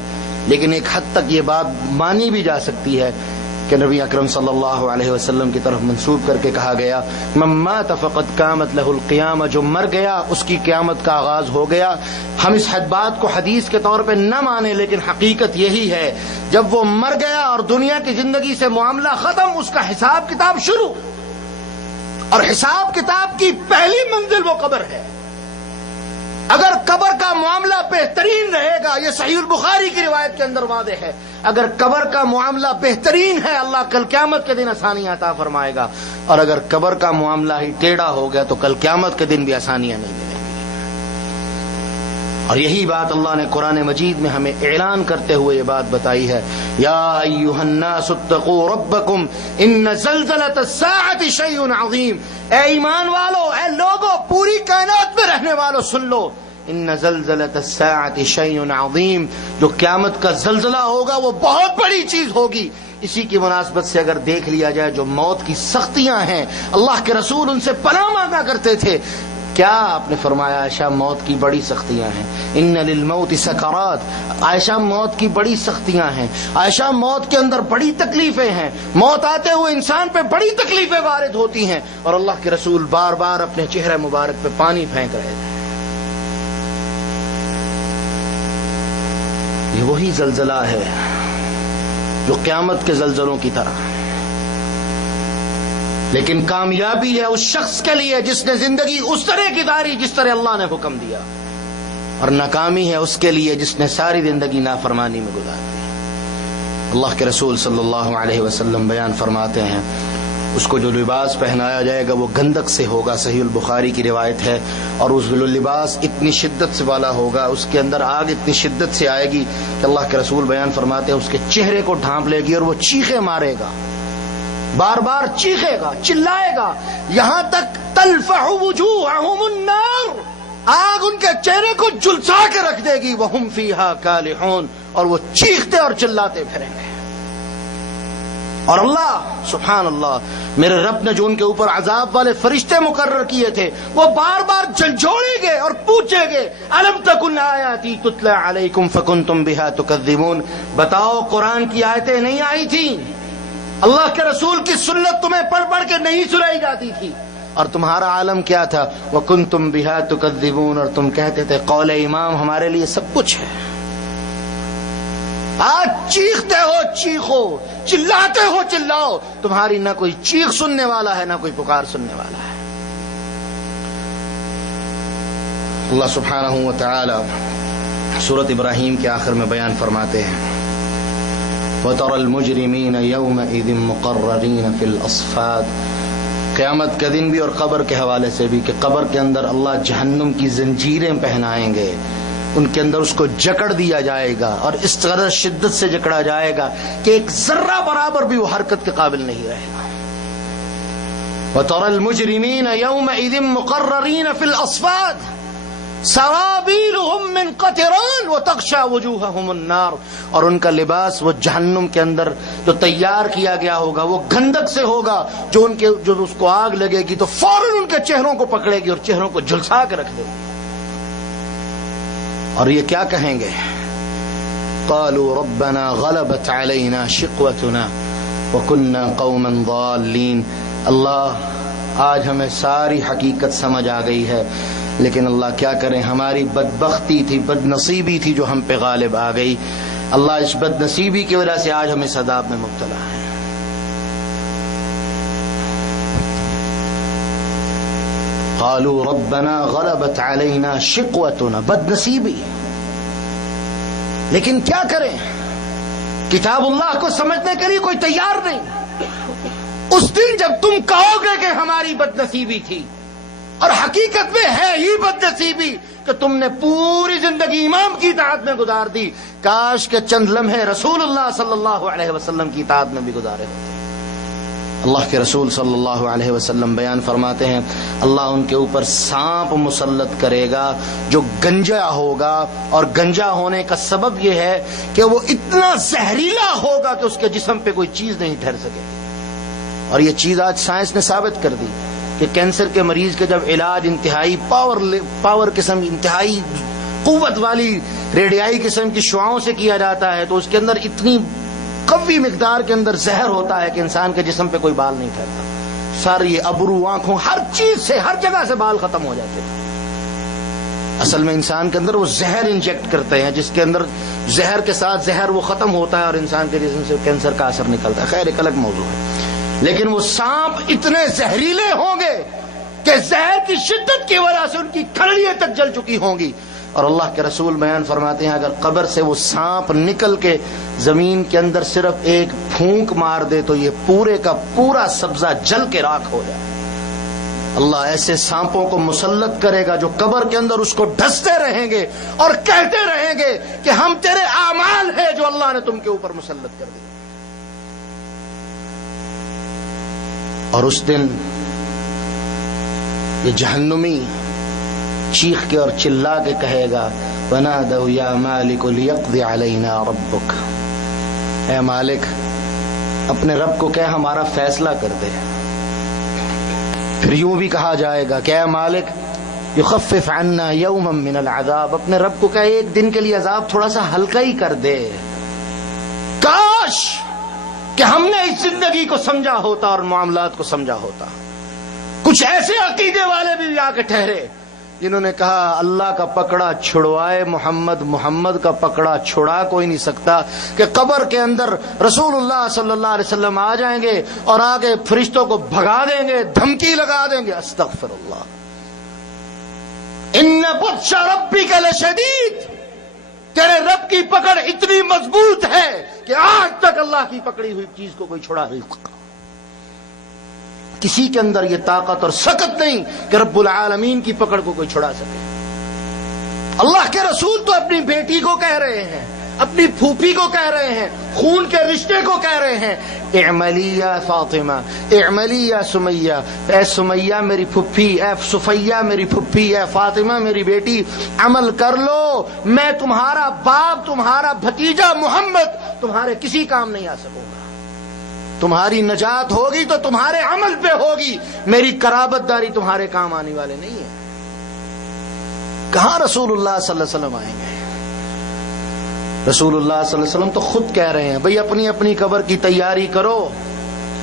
لیکن ایک حد تک یہ بات مانی بھی جا سکتی ہے کہ نبی اکرم صلی اللہ علیہ وسلم کی طرف منسوب کر کے کہا گیا من مات فقد قامت له القیامہ, جو مر گیا اس کی قیامت کا آغاز ہو گیا. ہم اس بات کو حدیث کے طور پہ نہ مانیں لیکن حقیقت یہی ہے, جب وہ مر گیا اور دنیا کی زندگی سے معاملہ ختم, اس کا حساب کتاب شروع, اور حساب کتاب کی پہلی منزل وہ قبر ہے. اگر قبر کا معاملہ بہترین رہے گا, یہ صحیح البخاری کی روایت کے اندر واضح ہے, اگر قبر کا معاملہ بہترین ہے اللہ کل قیامت کے دن آسانیاں عطا فرمائے گا, اور اگر قبر کا معاملہ ہی ٹیڑھا ہو گیا تو کل قیامت کے دن بھی آسانیاں نہیں ملیں گی. اور یہی بات اللہ نے قرآن مجید میں ہمیں اعلان کرتے ہوئے یہ بات بتائی ہے, یا ایھا الناس اتقوا ربکم ان زلزلۃ الساعۃ شیء عظیم. اے ایمان والو, اے لوگو, پوری کائنات میں رہنے والو سن لو, ان زلزلۃ الساعۃ شیء عظیم, جو قیامت کا زلزلہ ہوگا وہ بہت بڑی چیز ہوگی. اسی کی مناسبت سے اگر دیکھ لیا جائے جو موت کی سختیاں ہیں, اللہ کے رسول ان سے پناہ مانگا کرتے تھے. کیا آپ نے فرمایا عائشہ موت کی بڑی سختیاں ہیں, ان للموت سکرات, عائشہ موت کی بڑی سختیاں ہیں, عائشہ موت کے اندر بڑی تکلیفیں ہیں, موت آتے ہوئے انسان پہ بڑی تکلیفیں وارد ہوتی ہیں. اور اللہ کے رسول بار بار اپنے چہرے مبارک پہ پانی پھینک رہے تھے. یہ وہی زلزلہ ہے جو قیامت کے زلزلوں کی طرح, لیکن کامیابی ہے اس شخص کے لیے جس نے زندگی اس طرح گزاری جس طرح اللہ نے حکم دیا, اور ناکامی ہے اس کے لیے جس نے ساری زندگی نافرمانی میں گزار دی. اللہ کے رسول صلی اللہ علیہ وسلم بیان فرماتے ہیں اس کو جو لباس پہنایا جائے گا وہ گندک سے ہوگا, صحیح البخاری کی روایت ہے, اور اس لباس اتنی شدت سے والا ہوگا, اس کے اندر آگ اتنی شدت سے آئے گی کہ اللہ کے رسول بیان فرماتے ہیں اس کے چہرے کو ڈھانپ لے گی اور وہ چیخیں مارے گا, بار بار چیخے گا, چلائے گا, یہاں تک تلفح وجوہہم النار, آگ ان کے چہرے کو جلسا کے رکھ دے گی, وہم فیہا کالحون, اور وہ چیختے اور چلاتے پھریں گے. اور اللہ سبحان اللہ, میرے رب نے جو ان کے اوپر عذاب والے فرشتے مقرر کیے تھے وہ بار بار جھنجھوڑیں گے اور پوچھیں گے الم تکن آیاتی تتلی علیکم فکنتم بہا تکذبون, بتاؤ قرآن کی آیتیں نہیں آئی تھیں, اللہ کے رسول کی سنت تمہیں پڑھ پڑھ کے نہیں سنائی جاتی تھی, اور تمہارا عالم کیا تھا, وَكُنْتُمْ بِهَا تُكَذِّبُونَ, اور تم کہتے تھے قول امام ہمارے لیے سب کچھ ہے. آج چیختے ہو چیخو, چلاتے ہو چلاؤ, تمہاری نہ کوئی چیخ سننے والا ہے نہ کوئی پکار سننے والا ہے. اللہ سبحانہ و تعالی سورۃ ابراہیم کے آخر میں بیان فرماتے ہیں وَتَرَى الْمُجْرِمِينَ يَوْمَئِذٍ مُقَرَّرِينَ فِي الْأَصْفَادِ, قیامت کے دن بھی اور قبر کے حوالے سے بھی کہ قبر کے اندر اللہ جہنم کی زنجیریں پہنائیں گے, ان کے اندر اس کو جکڑ دیا جائے گا, اور اس طرح شدت سے جکڑا جائے گا کہ ایک ذرہ برابر بھی وہ حرکت کے قابل نہیں رہے گا. وَتَرَى الْمُجْرِمِينَ يَوْمَئِذٍ مُقَرَّرِينَ فِي الْأَصْفَادِ سَرَابِيلُهُم مِّن قَطِرَانٍ وَتَغْشَى وُجُوهَهُمُ النَّارُ, اور ان کا لباس وہ جہنم کے اندر جو تیار کیا گیا ہوگا وہ گندک سے ہوگا, جو اس کو آگ لگے گی تو فوراً ان کے چہروں کو پکڑے گی اور چہروں کو جھلسا کے رکھ دے گی. اور یہ کیا کہیں گے, قالوا ربنا غلبت علينا شقوتنا وكنا قوما ضالين, اللہ آج ہمیں ساری حقیقت سمجھ آ گئی ہے, لیکن اللہ کیا کریں ہماری بدبختی تھی, بد نصیبی تھی جو ہم پہ غالب آ گئی. اللہ اس بد نصیبی کی وجہ سے آج ہم اس عذاب میں مبتلا ہیں. قالوا ربنا غلبت علینا شقوتنا، بد نصیبی. لیکن کیا کریں، کتاب اللہ کو سمجھنے کے لیے کوئی تیار نہیں. اس دن جب تم کہو گے کہ ہماری بد نصیبی تھی، اور حقیقت میں ہے ہی بد نصیبی کہ تم نے پوری زندگی امام کی اطاعت میں گزار دی، کاش کہ چند لمحے رسول اللہ صلی اللہ علیہ وسلم کی اطاعت میں بھی گزارے ہوتے. اللہ کے رسول صلی اللہ علیہ وسلم بیان فرماتے ہیں اللہ ان کے اوپر سانپ مسلط کرے گا جو گنجا ہوگا، اور گنجا ہونے کا سبب یہ ہے کہ وہ اتنا زہریلا ہوگا کہ اس کے جسم پہ کوئی چیز نہیں ٹھہر سکے گی. اور یہ چیز آج سائنس نے ثابت کر دی کہ کینسر کے مریض کے جب علاج انتہائی پاور قسم، انتہائی قوت والی ریڈیائی قسم کی شعاؤں سے کیا جاتا ہے تو اس کے اندر اتنی قوی مقدار کے اندر زہر ہوتا ہے کہ انسان کے جسم پہ کوئی بال نہیں ٹھہرتا. سر، یہ ابرو، آنکھوں، ہر چیز سے، ہر جگہ سے بال ختم ہو جاتے ہیں. اصل میں انسان کے اندر وہ زہر انجیکٹ کرتے ہیں جس کے اندر زہر کے ساتھ زہر وہ ختم ہوتا ہے اور انسان کے جسم سے کینسر کا اثر نکلتا ہے. خیر، ایک الگ موضوع ہے. لیکن وہ سانپ اتنے زہریلے ہوں گے کہ زہر کی شدت کی وجہ سے ان کی کھلڑیاں تک جل چکی ہوں گی. اور اللہ کے رسول بیان فرماتے ہیں اگر قبر سے وہ سانپ نکل کے زمین کے اندر صرف ایک پھونک مار دے تو یہ پورے کا پورا سبزہ جل کے راکھ ہو جائے. اللہ ایسے سانپوں کو مسلط کرے گا جو قبر کے اندر اس کو ڈستے رہیں گے اور کہتے رہیں گے کہ ہم تیرے اعمال ہیں جو اللہ نے تم کے اوپر مسلط کر دی. اور اس دن یہ جہنمی چیخ کے اور چلا کے کہے گا وَنَادَوْا يَا مَالِكُ لِيَقْضِ عَلَيْنَا رَبُّكَ، اے مالک اپنے رب کو کہہ ہمارا فیصلہ کر دے. پھر یوں بھی کہا جائے گا کہ اے مالک يُخَفِّفْ عَنَّا يَوْمًا مِّنَ الْعَذَابِ، اپنے رب کو کہے ایک دن کے لیے عذاب تھوڑا سا ہلکا ہی کر دے. کاش کہ ہم نے اس زندگی کو سمجھا ہوتا اور معاملات کو سمجھا ہوتا. کچھ ایسے عقیدے والے بھی آ کے ٹھہرے جنہوں نے کہا اللہ کا پکڑا چھڑوائے محمد، محمد کا پکڑا چھڑا کوئی نہیں سکتا، کہ قبر کے اندر رسول اللہ صلی اللہ علیہ وسلم آ جائیں گے اور آگے فرشتوں کو بھگا دیں گے، دھمکی لگا دیں گے. استغفر اللہ. ان بطش ربک لشدید، تیرے رب کی پکڑ اتنی مضبوط ہے کہ آج تک اللہ کی پکڑی ہوئی چیز کو کوئی چھڑا نہیں سکتا. کسی کے اندر یہ طاقت اور سکت نہیں کہ رب العالمین کی پکڑ کو کوئی چھڑا سکے. اللہ کے رسول تو اپنی بیٹی کو کہہ رہے ہیں، اپنی پھوپھی کو کہہ رہے ہیں، خون کے رشتے کو کہہ رہے ہیں اعملی یا فاطمہ، اعملی یا سمیہ، اے سمیہ میری پھوپھی، اے صفیہ میری پھوپھی، اے فاطمہ میری بیٹی، عمل کر لو، میں تمہارا باپ، تمہارا بھتیجا محمد تمہارے کسی کام نہیں آ سکوں گا. تمہاری نجات ہوگی تو تمہارے عمل پہ ہوگی، میری قرابت داری تمہارے کام آنے والے نہیں ہے. کہاں رسول اللہ صلی اللہ علیہ وسلم آئیں گے؟ رسول اللہ صلی اللہ علیہ وسلم تو خود کہہ رہے ہیں بھئی اپنی اپنی قبر کی تیاری کرو،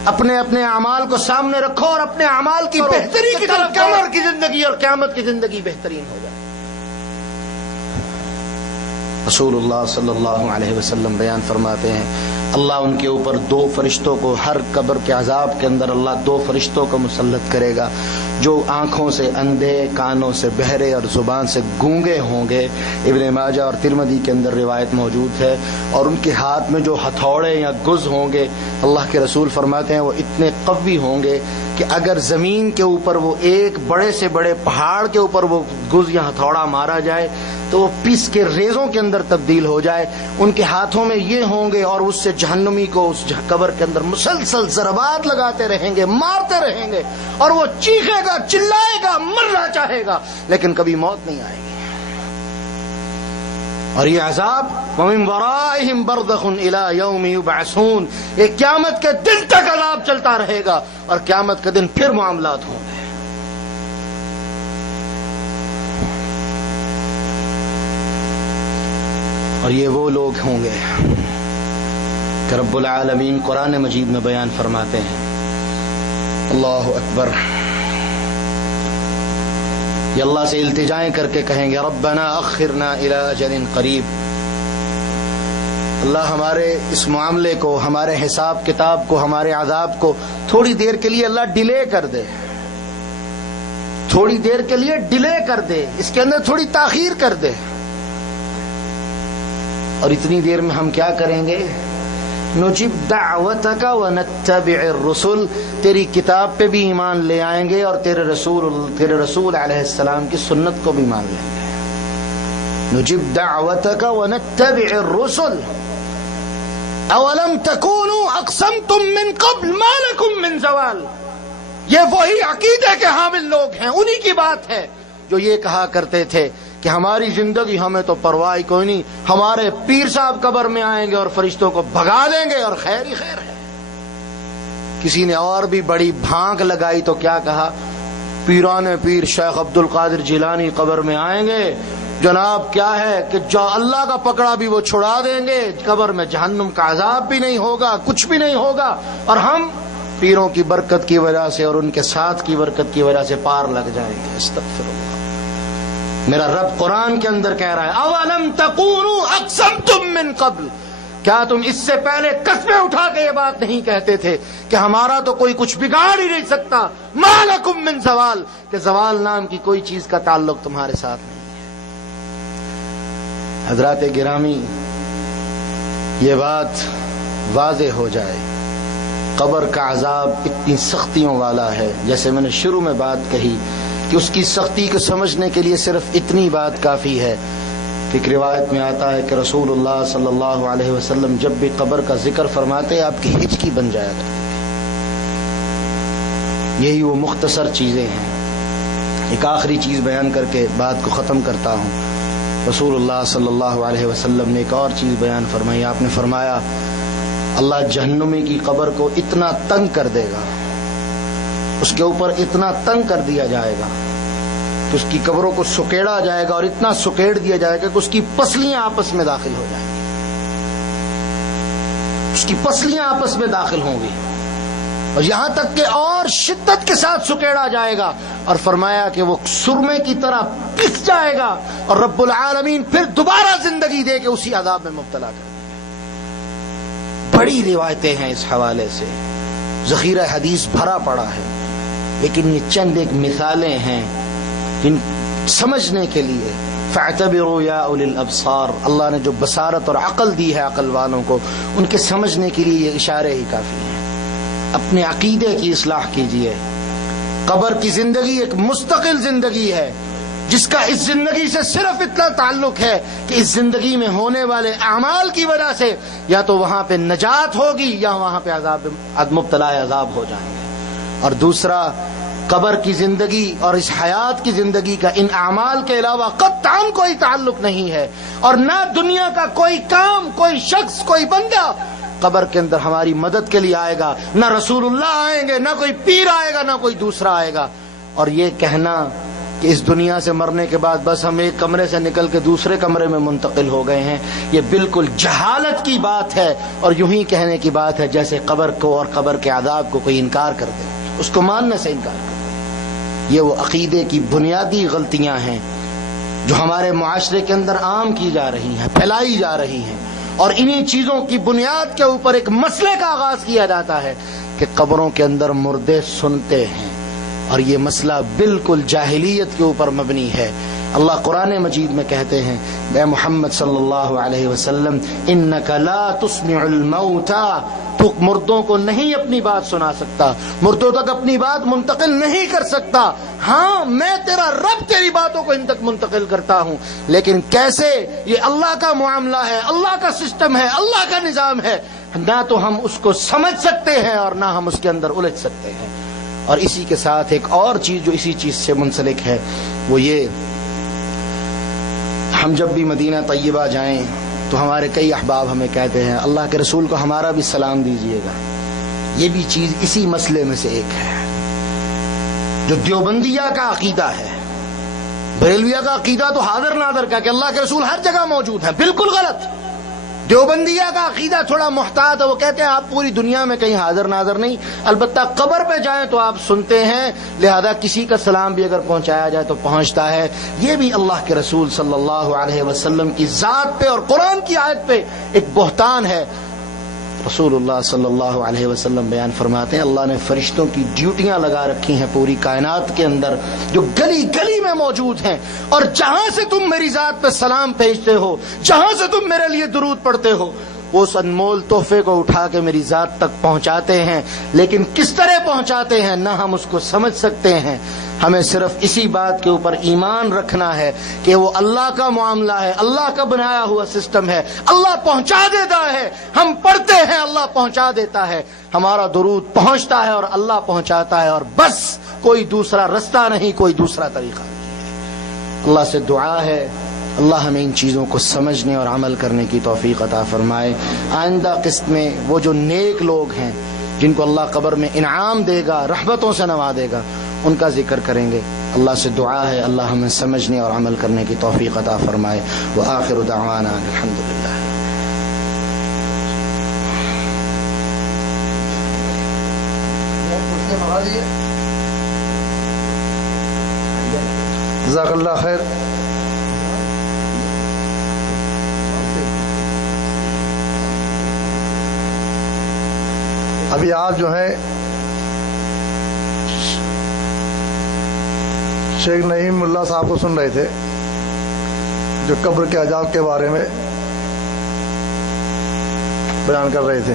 اپنے اپنے اعمال کو سامنے رکھو اور اپنے اعمال کی بہتری کی طرف، قبر کی زندگی اور قیامت کی زندگی بہترین ہو جائے. رسول اللہ صلی اللہ علیہ وسلم بیان فرماتے ہیں اللہ ان کے اوپر دو فرشتوں کو، ہر قبر کے عذاب کے اندر اللہ دو فرشتوں کو مسلط کرے گا جو آنکھوں سے اندھے، کانوں سے بہرے اور زبان سے گونگے ہوں گے. ابن ماجہ اور ترمذی کے اندر روایت موجود ہے. اور ان کے ہاتھ میں جو ہتھوڑے یا گز ہوں گے، اللہ کے رسول فرماتے ہیں وہ اتنے قوی ہوں گے کہ اگر زمین کے اوپر وہ ایک بڑے سے بڑے پہاڑ کے اوپر وہ گز یا ہتھوڑا مارا جائے تو وہ پیس کے ریزوں کے اندر تبدیل ہو جائے. ان کے ہاتھوں میں یہ ہوں گے اور اس سے جہنمی کو اس قبر کے اندر مسلسل ضربات لگاتے رہیں گے، مارتے رہیں گے، اور وہ چیخے گا، چلائے گا، مرنا چاہے گا، لیکن کبھی موت نہیں آئے گی. اور یہ عذاب وَمِن وَرَائِهِمْ بَرْزَخٌ إِلَى يَوْمِ يُبْعَثُونَ، یہ قیامت کے دن تک عذاب چلتا رہے گا اور قیامت کے دن پھر معاملات ہوں گے. اور یہ وہ لوگ ہوں گے کہ رب العالمین قرآن مجید میں بیان فرماتے ہیں، اللہ اکبر، یہ اللہ سے التجائیں کر کے کہیں گے ربنا اخرنا الى اجل قریب، اللہ ہمارے اس معاملے کو، ہمارے حساب کتاب کو، ہمارے عذاب کو تھوڑی دیر کے لیے اللہ ڈیلے کر دے، تھوڑی دیر کے لیے ڈیلے کر دے، اس کے اندر تھوڑی تاخیر کر دے، اور اتنی دیر میں ہم کیا کریں گے؟ نجیب دعوتک ونتبع الرسل، تیری کتاب پہ بھی ایمان لے آئیں گے اور تیرے رسول علیہ السلام کی سنت کو بھی مان لیں گے۔ نجیب دعوتک ونتبع الرسل اولم تکونوا اقسمتم من قبل ما لکم من زوال۔ یہ وہی عقیدے کے حامل لوگ ہیں، انہی کی بات ہے جو یہ کہا کرتے تھے کہ ہماری زندگی ہمیں تو پرواہ کوئی نہیں، ہمارے پیر صاحب قبر میں آئیں گے اور فرشتوں کو بھگا دیں گے اور خیر ہی خیر ہے۔ کسی نے اور بھی بڑی بھانک لگائی تو کیا کہا؟ پیران پیر شیخ عبد القادر جیلانی قبر میں آئیں گے، جناب کیا ہے کہ جو اللہ کا پکڑا بھی وہ چھڑا دیں گے، قبر میں جہنم کا عذاب بھی نہیں ہوگا، کچھ بھی نہیں ہوگا، اور ہم پیروں کی برکت کی وجہ سے اور ان کے ساتھ کی برکت کی وجہ سے پار لگ جائیں گے۔ استغفر اللہ۔ میرا رب قرآن کے اندر کہہ رہا ہے اولم تکونوا اقسمتم من قبل، کیا تم اس سے پہلے قسمیں اٹھا کے یہ بات نہیں کہتے تھے کہ ہمارا تو کوئی کچھ بگاڑ ہی نہیں سکتا، ما لکم من زوال، کہ زوال نام کی کوئی چیز کا تعلق تمہارے ساتھ نہیں ہے۔ حضرات گرامی، یہ بات واضح ہو جائے، قبر کا عذاب اتنی سختیوں والا ہے، جیسے میں نے شروع میں بات کہی کہ اس کی سختی کو سمجھنے کے لیے صرف اتنی بات کافی ہے کہ ایک روایت میں آتا ہے کہ رسول اللہ صلی اللہ علیہ وسلم جب بھی قبر کا ذکر فرماتے آپ کی ہچکی بن جایا کرتی تھی۔ یہی وہ مختصر چیزیں ہیں۔ ایک آخری چیز بیان کر کے بات کو ختم کرتا ہوں۔ رسول اللہ صلی اللہ علیہ وسلم نے ایک اور چیز بیان فرمائی۔ آپ نے فرمایا اللہ جہنمی کی قبر کو اتنا تنگ کر دے گا، اس کے اوپر اتنا تنگ کر دیا جائے گا کہ اس کی قبروں کو سکیڑا جائے گا، اور اتنا سکیڑ دیا جائے گا کہ اس کی پسلیاں آپس میں داخل ہو جائیں گی، اس کی پسلیاں آپس میں داخل ہوں گی، اور یہاں تک کہ اور شدت کے ساتھ سکیڑا جائے گا، اور فرمایا کہ وہ سرمے کی طرح پس جائے گا، اور رب العالمین پھر دوبارہ زندگی دے کے اسی عذاب میں مبتلا کر دے گا۔ بڑی روایتیں ہیں اس حوالے سے، ذخیرہ حدیث بھرا پڑا ہے، لیکن یہ چند ایک مثالیں ہیں جن سمجھنے کے لیے فاعتبروا یا اولی الابصار، اللہ نے جو بصارت اور عقل دی ہے عقل والوں کو، ان کے سمجھنے کے لیے یہ اشارے ہی کافی ہیں۔ اپنے عقیدے کی اصلاح کیجئے۔ قبر کی زندگی ایک مستقل زندگی ہے جس کا اس زندگی سے صرف اتنا تعلق ہے کہ اس زندگی میں ہونے والے اعمال کی وجہ سے یا تو وہاں پہ نجات ہوگی یا وہاں پہ مبتلا عذاب ہو جائیں گے، اور دوسرا قبر کی زندگی اور اس حیات کی زندگی کا ان اعمال کے علاوہ قطعاً کوئی تعلق نہیں ہے، اور نہ دنیا کا کوئی کام، کوئی شخص، کوئی بندہ قبر کے اندر ہماری مدد کے لیے آئے گا، نہ رسول اللہ آئیں گے، نہ کوئی پیر آئے گا، نہ کوئی دوسرا آئے گا۔ اور یہ کہنا کہ اس دنیا سے مرنے کے بعد بس ہم ایک کمرے سے نکل کے دوسرے کمرے میں منتقل ہو گئے ہیں، یہ بالکل جہالت کی بات ہے، اور یوں ہی کہنے کی بات ہے جیسے قبر کو اور قبر کے عذاب کو کوئی انکار کر دے، اس کو ماننے سے انکار کر دے۔ یہ وہ عقیدے کی بنیادی غلطیاں ہیں جو ہمارے معاشرے کے اندر عام کی جا رہی ہیں، پھیلائی جا رہی ہیں، اور انہی چیزوں کی بنیاد کے اوپر ایک مسئلے کا آغاز کیا جاتا ہے کہ قبروں کے اندر مردے سنتے ہیں، اور یہ مسئلہ بالکل جاہلیت کے اوپر مبنی ہے۔ اللہ قرآن مجید میں کہتے ہیں اے محمد صلی اللہ علیہ وسلم انک لا تسمع الموتى، تو مردوں کو نہیں اپنی بات سنا سکتا، مردوں تک اپنی بات منتقل نہیں کر سکتا، ہاں میں تیرا رب تیری باتوں کو ان تک منتقل کرتا ہوں، لیکن کیسے؟ یہ اللہ کا معاملہ ہے، اللہ کا سسٹم ہے، اللہ کا نظام ہے، نہ تو ہم اس کو سمجھ سکتے ہیں اور نہ ہم اس کے اندر الجھ سکتے ہیں۔ اور اسی کے ساتھ ایک اور چیز جو اسی چیز سے منسلک ہے وہ یہ، ہم جب بھی مدینہ طیبہ جائیں تو ہمارے کئی احباب ہمیں کہتے ہیں اللہ کے رسول کو ہمارا بھی سلام دیجئے گا۔ یہ بھی چیز اسی مسئلے میں سے ایک ہے جو دیوبندیہ کا عقیدہ ہے۔ بریلویہ کا عقیدہ تو حاضر ناظر کا کہ اللہ کے رسول ہر جگہ موجود ہیں، بالکل غلط۔ دیوبندیہ کا عقیدہ تھوڑا محتاط ہے، وہ کہتے ہیں آپ پوری دنیا میں کہیں حاضر ناظر نہیں، البتہ قبر پہ جائیں تو آپ سنتے ہیں، لہذا کسی کا سلام بھی اگر پہنچایا جائے تو پہنچتا ہے۔ یہ بھی اللہ کے رسول صلی اللہ علیہ وسلم کی ذات پہ اور قرآن کی آیت پہ ایک بہتان ہے۔ رسول اللہ صلی اللہ علیہ وسلم بیان فرماتے ہیں اللہ نے فرشتوں کی ڈیوٹیاں لگا رکھی ہیں پوری کائنات کے اندر جو گلی گلی میں موجود ہیں، اور جہاں سے تم میری ذات پہ سلام بھیجتے ہو، جہاں سے تم میرے لیے درود پڑھتے ہو، اس انمول تحفے کو اٹھا کے میری ذات تک پہنچاتے ہیں۔ لیکن کس طرح پہنچاتے ہیں نہ ہم اس کو سمجھ سکتے ہیں۔ ہمیں صرف اسی بات کے اوپر ایمان رکھنا ہے کہ وہ اللہ کا معاملہ ہے، اللہ کا بنایا ہوا سسٹم ہے، اللہ پہنچا دیتا ہے۔ ہم پڑھتے ہیں، اللہ پہنچا دیتا ہے، ہمارا درود پہنچتا ہے اور اللہ پہنچاتا ہے، اور بس کوئی دوسرا رستہ نہیں، کوئی دوسرا طریقہ نہیں۔ اللہ سے دعا ہے اللہ ہمیں ان چیزوں کو سمجھنے اور عمل کرنے کی توفیق عطا فرمائے۔ آئندہ قسط میں وہ جو نیک لوگ ہیں جن کو اللہ قبر میں انعام دے گا، رحمتوں سے نوازے گا، ان کا ذکر کریں گے۔ اللہ سے دعا ہے اللہ ہمیں سمجھنے اور عمل کرنے کی توفیق عطا فرمائے۔ وآخر دعوانا الحمدللہ۔ جزاک اللہ خیر۔ ابھی آپ جو ہے شیخ نعیم اللہ صاحب کو سن رہے تھے جو قبر کے عذاب کے بارے میں بیان کر رہے تھے۔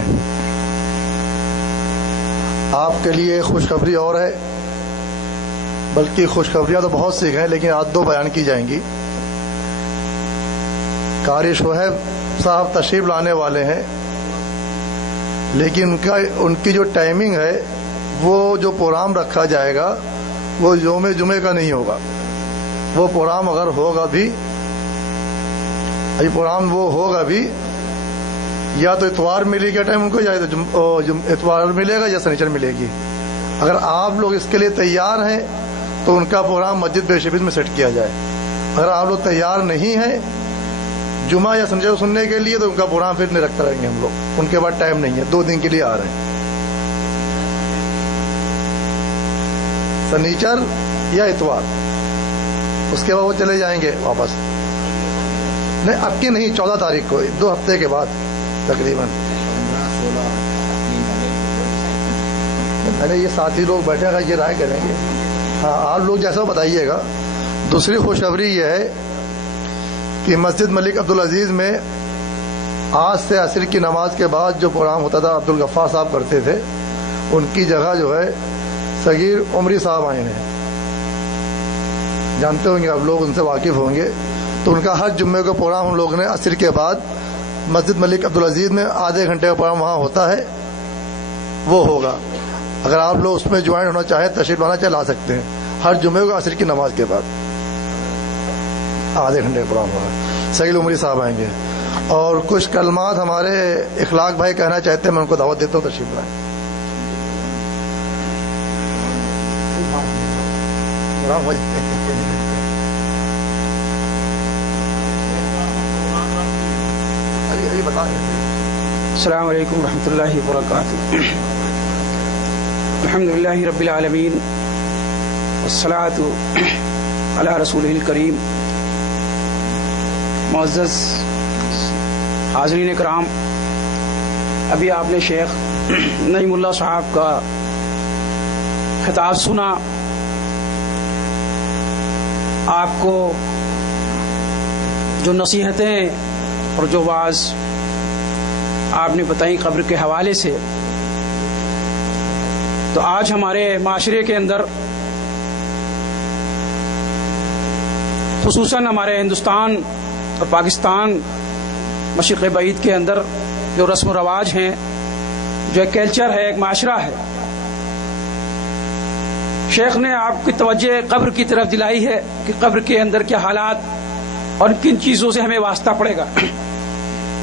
آپ کے لیے خوشخبری اور ہے، بلکہ خوشخبریاں تو بہت سی ہیں لیکن آج دو بیان کی جائیں گی۔ قاری شعیب صاحب تشریف لانے والے ہیں، لیکن ان کی جو ٹائمنگ ہے وہ جو پروگرام رکھا جائے گا وہ یوم جمعے کا نہیں ہوگا۔ وہ پروگرام اگر ہوگا بھی، پروگرام وہ ہوگا بھی یا تو اتوار ملے گا ٹائم ان کو، یا اتوار ملے گا یا سنیچر ملے گی۔ اگر آپ لوگ اس کے لیے تیار ہیں تو ان کا پروگرام مسجد بے شبید میں سیٹ کیا جائے۔ اگر آپ لوگ تیار نہیں ہیں جمعہ یا سنیچر سننے کے لیے تو ان کا پروگرام پھر نہیں رکھتے رہیں گے ہم لوگ۔ ان کے بعد ٹائم نہیں ہے، 2 دن کے لیے آ رہے ہیں، سنیچر یا اتوار، اس کے بعد وہ چلے جائیں گے واپس۔ نہیں اب کی نہیں، 14 تاریخ کو، 2 ہفتے کے بعد تقریباً۔ یہ ساتھی لوگ بیٹھے گا یہ رائے کریں گے۔ ہاں آپ لوگ جیسا بتائیے گا۔ دوسری خوشخبری یہ ہے کہ مسجد ملک عبدالعزیز میں آج سے عصر کی نماز کے بعد جو پروگرام ہوتا تھا عبدالغفار صاحب کرتے تھے، ان کی جگہ جو ہے صغیر عمری صاحب آئے ہیں، جانتے ہوں گے آپ لوگ، ان سے واقف ہوں گے۔ تو ان کا ہر جمعے کا پروگرام ہم لوگوں نے عصر کے بعد مسجد ملک عبدالعزیز میں آدھے گھنٹے کا پروگرام وہاں ہوتا ہے، وہ ہوگا۔ اگر آپ لوگ اس میں جوائن ہونا چاہیں، تشریف لانا چاہیں، لا سکتے ہیں۔ ہر جمعے کو عصر کی نماز کے بعد آدھے گھنٹے کا پروگرام ہوگا۔ صغیر عمری صاحب آئیں گے، اور کچھ کلمات ہمارے اخلاق بھائی کہنا چاہتے ہیں، میں ان کو دعوت دیتا ہوں، تشریف لائیں۔ السلام علیکم ورحمۃ اللہ وبرکاتہ۔ الحمد للہ رب العالمین والصلاة علی رسولہ الکریم۔ معزز حاضرین کرام، ابھی آپ نے شیخ نعیم اللہ صاحب کا خطاب سنا۔ آپ کو جو نصیحتیں اور جو واعظ آپ نے بتائی قبر کے حوالے سے، تو آج ہمارے معاشرے کے اندر، خصوصاً ہمارے ہندوستان اور پاکستان مشرق بعید کے اندر جو رسم و رواج ہیں، جو ایک کلچر ہے، ایک معاشرہ ہے، شیخ نے آپ کی توجہ قبر کی طرف دلائی ہے کہ قبر کے اندر کیا حالات اور کن چیزوں سے ہمیں واسطہ پڑے گا۔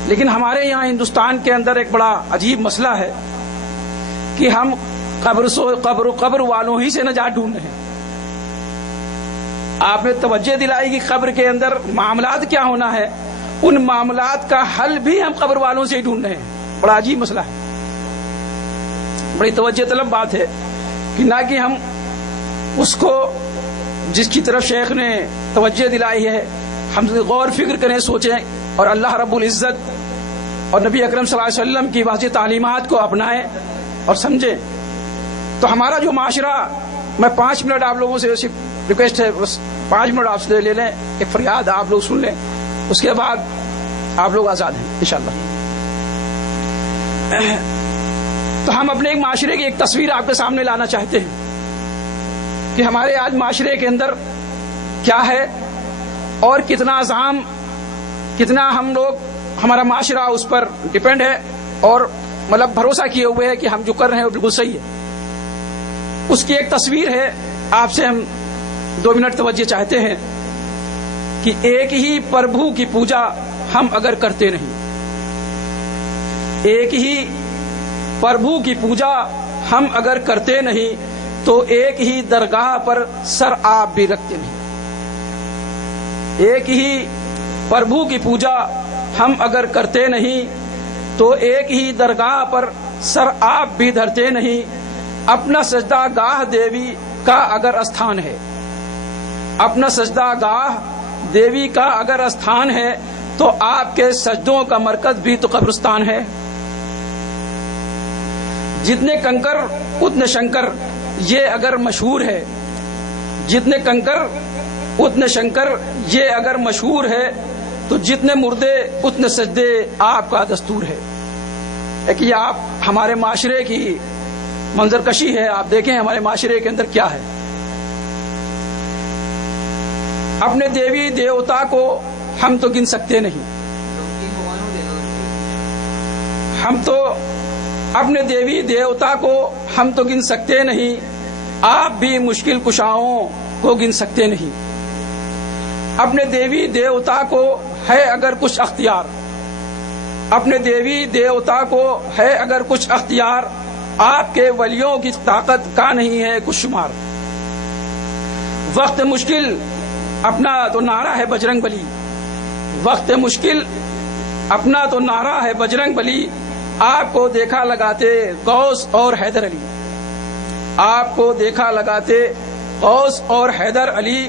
لیکن ہمارے یہاں ہندوستان کے اندر ایک بڑا عجیب مسئلہ ہے کہ ہم قبر والوں ہی سے نجات ڈھونڈ رہے ہیں۔ آپ نے توجہ دلائی کہ قبر کے اندر معاملات کیا ہونا ہے، ان معاملات کا حل بھی ہم قبر والوں سے ہی ڈھونڈ رہے ہیں۔ بڑا عجیب مسئلہ ہے، بڑی توجہ طلب بات ہے کہ نہ کہ ہم اس کو جس کی طرف شیخ نے توجہ دلائی ہے ہم غور فکر کریں، سوچیں، اور اللہ رب العزت اور نبی اکرم صلی اللہ علیہ وسلم کی واضح تعلیمات کو اپنائیں اور سمجھیں تو ہمارا جو معاشرہ، میں 5 منٹ آپ لوگوں سے صرف ریکویسٹ ہے، بس 5 منٹ آپ سے لے لیں، ایک فریاد آپ لوگ سن لیں، اس کے بعد آپ لوگ آزاد ہیں انشاءاللہ۔ تو ہم اپنے ایک معاشرے کی ایک تصویر آپ کے سامنے لانا چاہتے ہیں کہ ہمارے آج معاشرے کے اندر کیا ہے اور کتنا عزام، کتنا ہم لوگ، ہمارا معاشرہ اس پر ڈیپینڈ ہے اور مطلب بھروسہ کیے ہوئے ہے کہ ہم جو کر رہے ہیں وہ بالکل صحیح ہے۔ اس کی ایک تصویر ہے، آپ سے ہم 2 منٹ توجہ چاہتے ہیں کہ ایک ہی پربھو کی پوجا ہم اگر کرتے نہیں، ایک ہی پربھو کی پوجا ہم اگر کرتے نہیں تو ایک ہی درگاہ پر سر آپ بھی رکھتے نہیں، ایک ہی پربھو کی پوجا ہم اگر کرتے نہیں تو ایک ہی درگاہ پر سر آپ بھی دھرتے نہیں۔ اپنا سجدہ گاہ دیوی کا اگر استھان ہے، اپنا سجدہ گاہ دیوی کا اگر استھان ہے تو آپ کے سجدوں کا مرکز بھی تو قبرستان ہے۔ جتنے کنکر اتنے شنکر، یہ اگر مشہور ہے، جتنے کنکر اتنے شنکر، یہ اگر مشہور ہے تو جتنے مردے اتنے سجدے آپ کا دستور ہے۔ کہ یہ آپ ہمارے معاشرے کی منظر کشی ہے، آپ دیکھیں ہمارے معاشرے کے اندر کیا ہے۔ اپنے دیوی دیوتا کو ہم تو گن سکتے نہیں، ہم تو اپنے دیوی دیوتا کو ہم تو گن سکتے نہیں، آپ بھی مشکل کشاؤں کو گن سکتے نہیں۔ اپنے دیوی دیوتا کو ہے اگر کچھ اختیار، اپنے دیوی دیوتا کو ہے اگر کچھ اختیار، آپ کے ولیوں کی طاقت کا نہیں ہے کچھ شمار۔ وقت مشکل اپنا تو نعرہ ہے بجرنگ بلی، وقت مشکل اپنا تو نعرہ ہے بجرنگ بلی، آپ کو دیکھا لگاتے غوث اور حیدر علی، آپ کو دیکھا لگاتے غوث اور حیدر علی،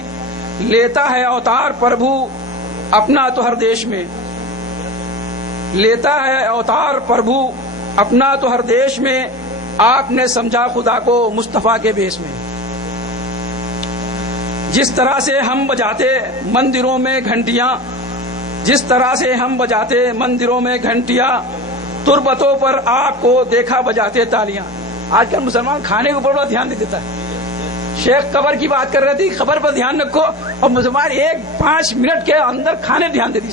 لیتا ہے اوتار پربھو اپنا تو ہر دیش میں، لیتا ہے اوتار پربھو اپنا تو ہر دیش میں، آپ نے سمجھا خدا کو مصطفیٰ کے بیس میں۔ جس طرح سے ہم بجاتے مندروں میں گھنٹیاں، جس طرح سے ہم بجاتے مندروں میں گھنٹیاں، تربتوں پر آپ کو دیکھا بجاتے تالیاں۔ آج کل مسلمان کھانے کے اوپر بڑا دھیان نہیں دیتا ہے۔ شیخ قبر کی بات کر رہے تھے، قبر پر دھیان رکھو، اور مسلمان 5 منٹ کے اندر کھانے دھیان دے دی۔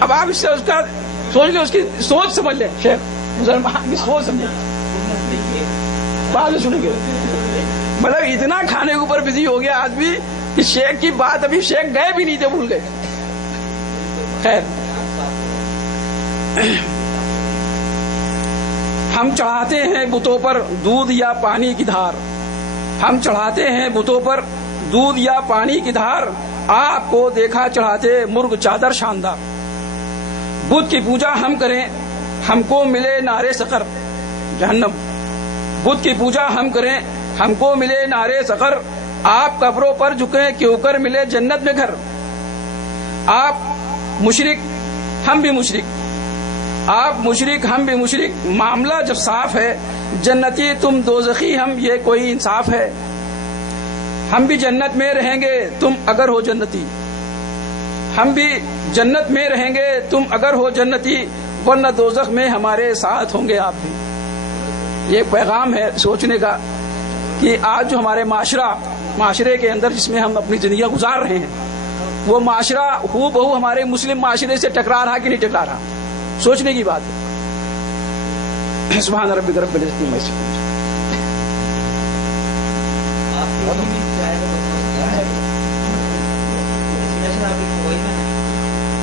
اب آپ اس سے اس کا سوچ لیں، اس کی سوچ سمجھ لیں، شیخ مسلمان کی سوچ سمجھیں، بعد میں سنیں گے۔ مطلب اتنا کھانے کے اوپر بزی ہو گیا آدمی کہ شیخ کی بات ابھی شیخ گئے بھی نہیں تھے، بھول گئے۔ خیر، ہم چڑھاتے ہیں بتوں پر دودھ یا پانی کی دھار، ہم چڑھاتے ہیں بتوں پر دودھ یا پانی کی دھار، آپ کو دیکھا چڑھاتے مرغ چادر شاندار۔ بت کی پوجا ہم کریں، ہم کو ملے نارے سقر جہنم، بت کی پوجا ہم کریں، ہم کو ملے نارے سقر، آپ قبروں پر جھکیں کیوں کر ملے جنت میں گھر۔ آپ مشرک ہم بھی مشرک، آپ مشرک ہم بھی مشرک، معاملہ جب صاف ہے، جنتی تم دوزخی ہم، یہ کوئی انصاف ہے۔ ہم بھی جنت میں رہیں گے تم اگر ہو جنتی، ہم بھی جنت میں رہیں گے تم اگر ہو جنتی، ورنہ دوزخ میں ہمارے ساتھ ہوں گے آپ بھی۔ یہ پیغام ہے سوچنے کا کہ آج جو ہمارے معاشرے کے اندر جس میں ہم اپنی زندگیاں گزار رہے ہیں، وہ معاشرہ ہو بہو ہمارے مسلم معاشرے سے ٹکرا رہا کہ نہیں ٹکرا رہا، سوچنے کی بات ہے۔ سبحان ربک رب العزت عما یصفون۔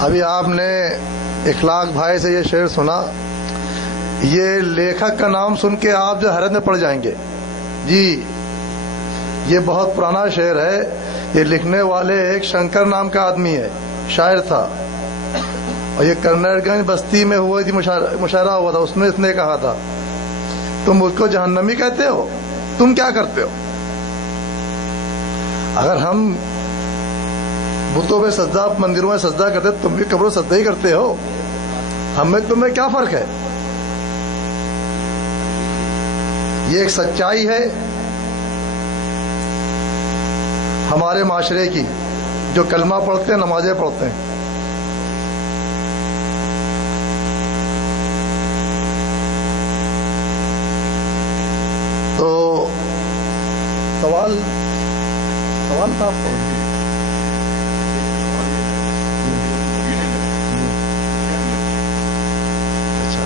ابھی آپ نے اخلاق بھائی سے یہ شعر سنا، یہ لیکھک کا نام سن کے آپ جو حیرت میں پڑ جائیں گے جی، یہ بہت پرانا شعر ہے۔ یہ لکھنے والے ایک شنکر نام کا آدمی ہے، شاعر تھا، اور یہ کرنیل گنج بستی میں ہوئی تھی، مشاعرہ ہوا تھا، اس میں اس نے کہا تھا تم مجھ کو جہنمی کہتے ہو، تم کیا کرتے ہو؟ اگر ہم بتوں میں سجدہ، مندروں میں سجدہ کرتے، تم بھی قبروں سجدہ ہی کرتے ہو، ہم میں تم میں کیا فرق ہے؟ یہ ایک سچائی ہے ہمارے معاشرے کی، جو کلمہ پڑھتے ہیں، نمازیں پڑھتے ہیں۔ تو سوال تھا آپ کو؟ اچھا،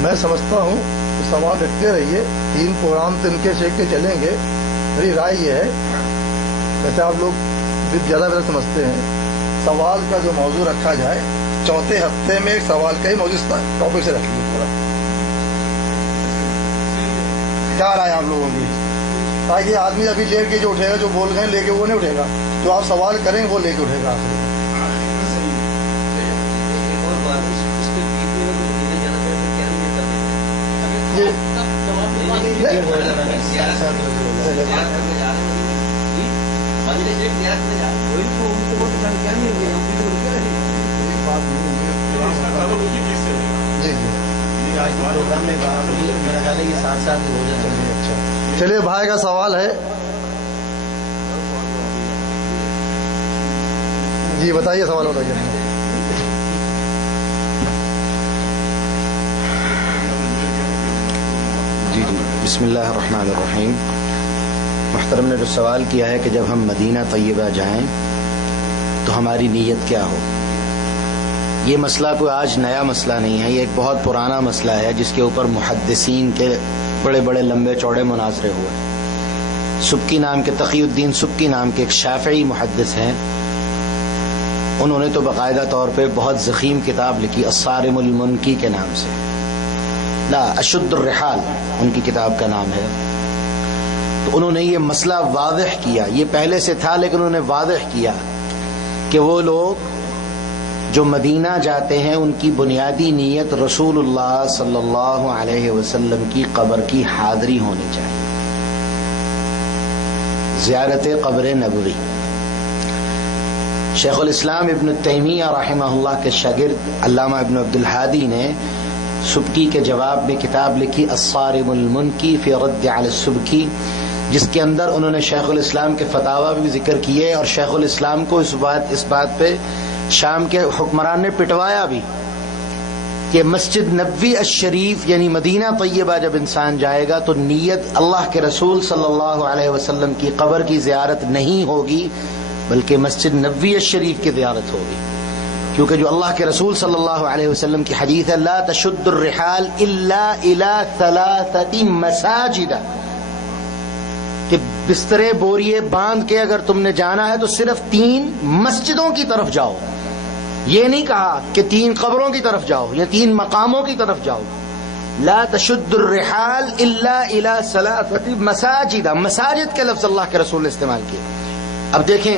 میں سمجھتا ہوں کہ سوال رکھتے رہیے، 3 پروگرام تو ان کے شیخ کے چلیں گے۔ میری رائے یہ ہے، ویسے آپ لوگ زیادہ بہتر سمجھتے ہیں، سوال کا جو موضوع رکھا جائے، چوتھے ہفتے میں ایک سوال کا ہی موضوع ٹاپک سے رکھ لیجیے تھوڑا۔ کیا رائے آپ لوگوں کی؟ تاکہ آدمی ابھی لے کے جو اٹھے گا، جو بول گئے لے کے وہ نہیں اٹھے گا، جو آپ سوال کریں وہ لے کے اٹھے گا۔ چلیے، بھائی کا سوال ہے، جی بتائیے، سوال بتائیے۔ جی بسم اللہ الرحمن الرحیم۔ محترم نے جو سوال کیا ہے کہ جب ہم مدینہ طیبہ جائیں تو ہماری نیت کیا ہو، یہ مسئلہ کوئی آج نیا مسئلہ نہیں ہے، یہ ایک بہت پرانا مسئلہ ہے جس کے اوپر محدثین کے بڑے بڑے لمبے چوڑے مناظرے ہوئے۔ سبکی نام کے، تقی الدین سبکی نام کے ایک شافعی محدث ہیں، انہوں نے تو باقاعدہ طور پہ بہت ضخیم کتاب لکھی، الصارم المنکی کے نام سے، لا اشد الرحال ان کی کتاب کا نام ہے۔ تو انہوں نے یہ مسئلہ واضح کیا، یہ پہلے سے تھا لیکن انہوں نے واضح کیا کہ وہ لوگ جو مدینہ جاتے ہیں ان کی بنیادی نیت رسول اللہ صلی اللہ علیہ وسلم کی قبر کی حاضری ہونی چاہیے، زیارت قبر نبوی۔ شیخ الاسلام ابن تیمیہ رحمہ اللہ کے شاگرد علامہ ابن عبد الہادی نے سبکی کے جواب میں کتاب لکھی الصارم المنکی فی رد علی السبکی، جس کے اندر انہوں نے شیخ الاسلام کے فتاوی بھی ذکر کیے، اور شیخ الاسلام کو اس بات پہ شام کے حکمران نے پٹوایا بھی کہ مسجد نبوی الشریف یعنی مدینہ طیبہ جب انسان جائے گا تو نیت اللہ کے رسول صلی اللہ علیہ وسلم کی قبر کی زیارت نہیں ہوگی بلکہ مسجد نبوی الشریف کی زیارت ہوگی، کیونکہ جو اللہ کے رسول صلی اللہ علیہ وسلم کی حدیث ہے لا تشد الرحال الا الى 3 مساجد، کہ بسترے بوریے باندھ کے اگر تم نے جانا ہے تو صرف 3 مسجدوں کی طرف جاؤ، یہ نہیں کہا کہ 3 قبروں کی طرف جاؤ یا 3 مقاموں کی طرف جاؤ۔ لا تشد الرحال الا الى 3 مساجد، مساجد کے لفظ اللہ کے رسول نے استعمال کیے۔ اب دیکھیں،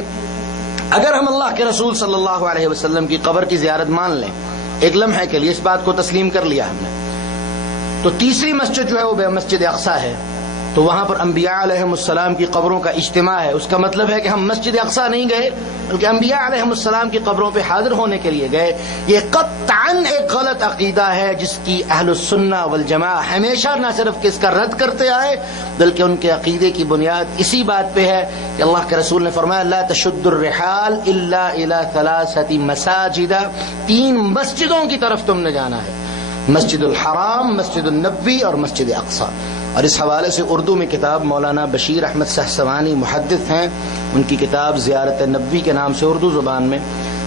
اگر ہم اللہ کے رسول صلی اللہ علیہ وسلم کی قبر کی زیارت مان لیں ایک لمحے کے لیے، اس بات کو تسلیم کر لیا ہم نے، تو تیسری مسجد جو ہے وہ مسجد اقصی ہے، تو وہاں پر انبیاء علیہم السلام کی قبروں کا اجتماع ہے۔ اس کا مطلب ہے کہ ہم مسجد اقصی نہیں گئے بلکہ انبیاء علیہم السلام کی قبروں پہ حاضر ہونے کے لیے گئے۔ یہ قطعاً ایک غلط عقیدہ ہے جس کی اہل السنہ والجماعہ ہمیشہ نہ صرف اس کا رد کرتے آئے بلکہ ان کے عقیدے کی بنیاد اسی بات پہ ہے کہ اللہ کے رسول نے فرمایا لا تشد الرحال الا الى 3 مساجد، 3 مسجدوں کی طرف تم نے جانا ہے، مسجد الحرام، مسجد النبوی اور مسجد اقصی۔ اور اس حوالے سے اردو میں کتاب مولانا بشیر احمد سہسوانی محدث ہیں، ان کی کتاب زیارت نبوی کے نام سے اردو زبان میں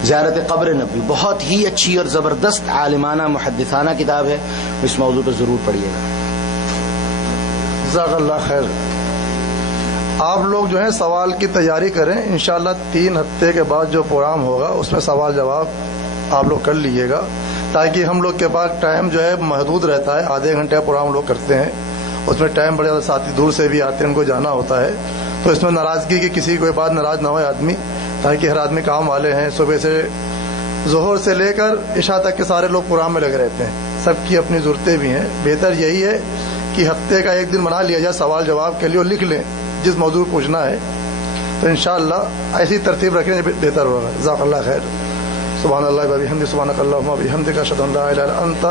زیارت قبر نبوی، بہت ہی اچھی اور زبردست عالمانہ محدثانہ کتاب ہے، اس موضوع پہ ضرور پڑھیے گا۔ جزاک اللہ خیر۔ آپ لوگ جو ہیں سوال کی تیاری کریں، انشاءاللہ 3 ہفتے کے بعد جو پروگرام ہوگا اس میں سوال جواب آپ لوگ کر لیجئے گا، تاکہ ہم لوگ کے پاس ٹائم جو ہے محدود رہتا ہے، آدھے گھنٹے کا پروگرام لوگ کرتے ہیں، اس میں ٹائم بڑے زیادہ، ساتھی دور سے بھی آتے ہیں، ان کو جانا ہوتا ہے، تو اس میں ناراضگی کی کسی کوئی بات ناراض نہ ہوئے آدمی، تاکہ ہر آدمی کام والے ہیں، صبح سے ظہر سے لے کر عشاء تک کے سارے لوگ پروگرام میں لگے رہتے ہیں، سب کی اپنی ضرورتیں بھی ہیں۔ بہتر یہی ہے کہ ہفتے کا ایک دن بنا لیا جائے سوال جواب کے لیے، اور لکھ لیں جس موضوع پوچھنا ہے، تو انشاءاللہ ایسی ترتیب رکھیں بہتر ہوگا۔ جزاک اللہ خیر۔ سبحان اللہ و بحمدہ سبحانک اللہم و بحمدک اشہد ان لا الہ الا انت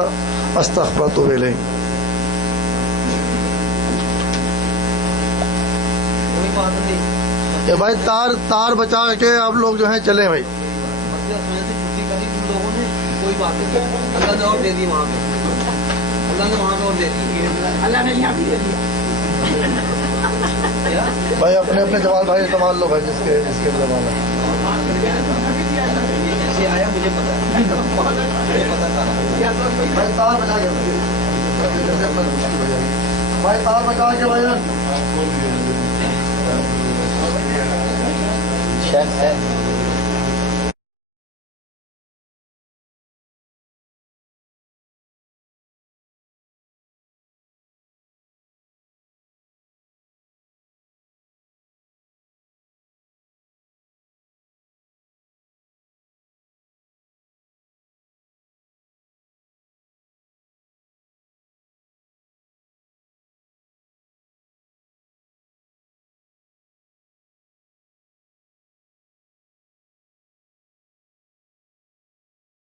استغفرک و اتوب الیک. یہ بھائی تار بچا کے آپ لوگ جو ہیں چلیں بھائی. کوئی بات نہیں, اللہ نے اور دے دی وہاں پہ, اللہ نے وہاں پہ اور دے دی, اللہ نے یہاں بھی دے دیا. بھائی اپنے اپنے جوان بھائی سنبھال لو بھائی, جس کے زبان ہے. جیسے آیا مجھے پتا بھائی تار بچا کے بھائی تار بچا کے بھائی شیخ ہے.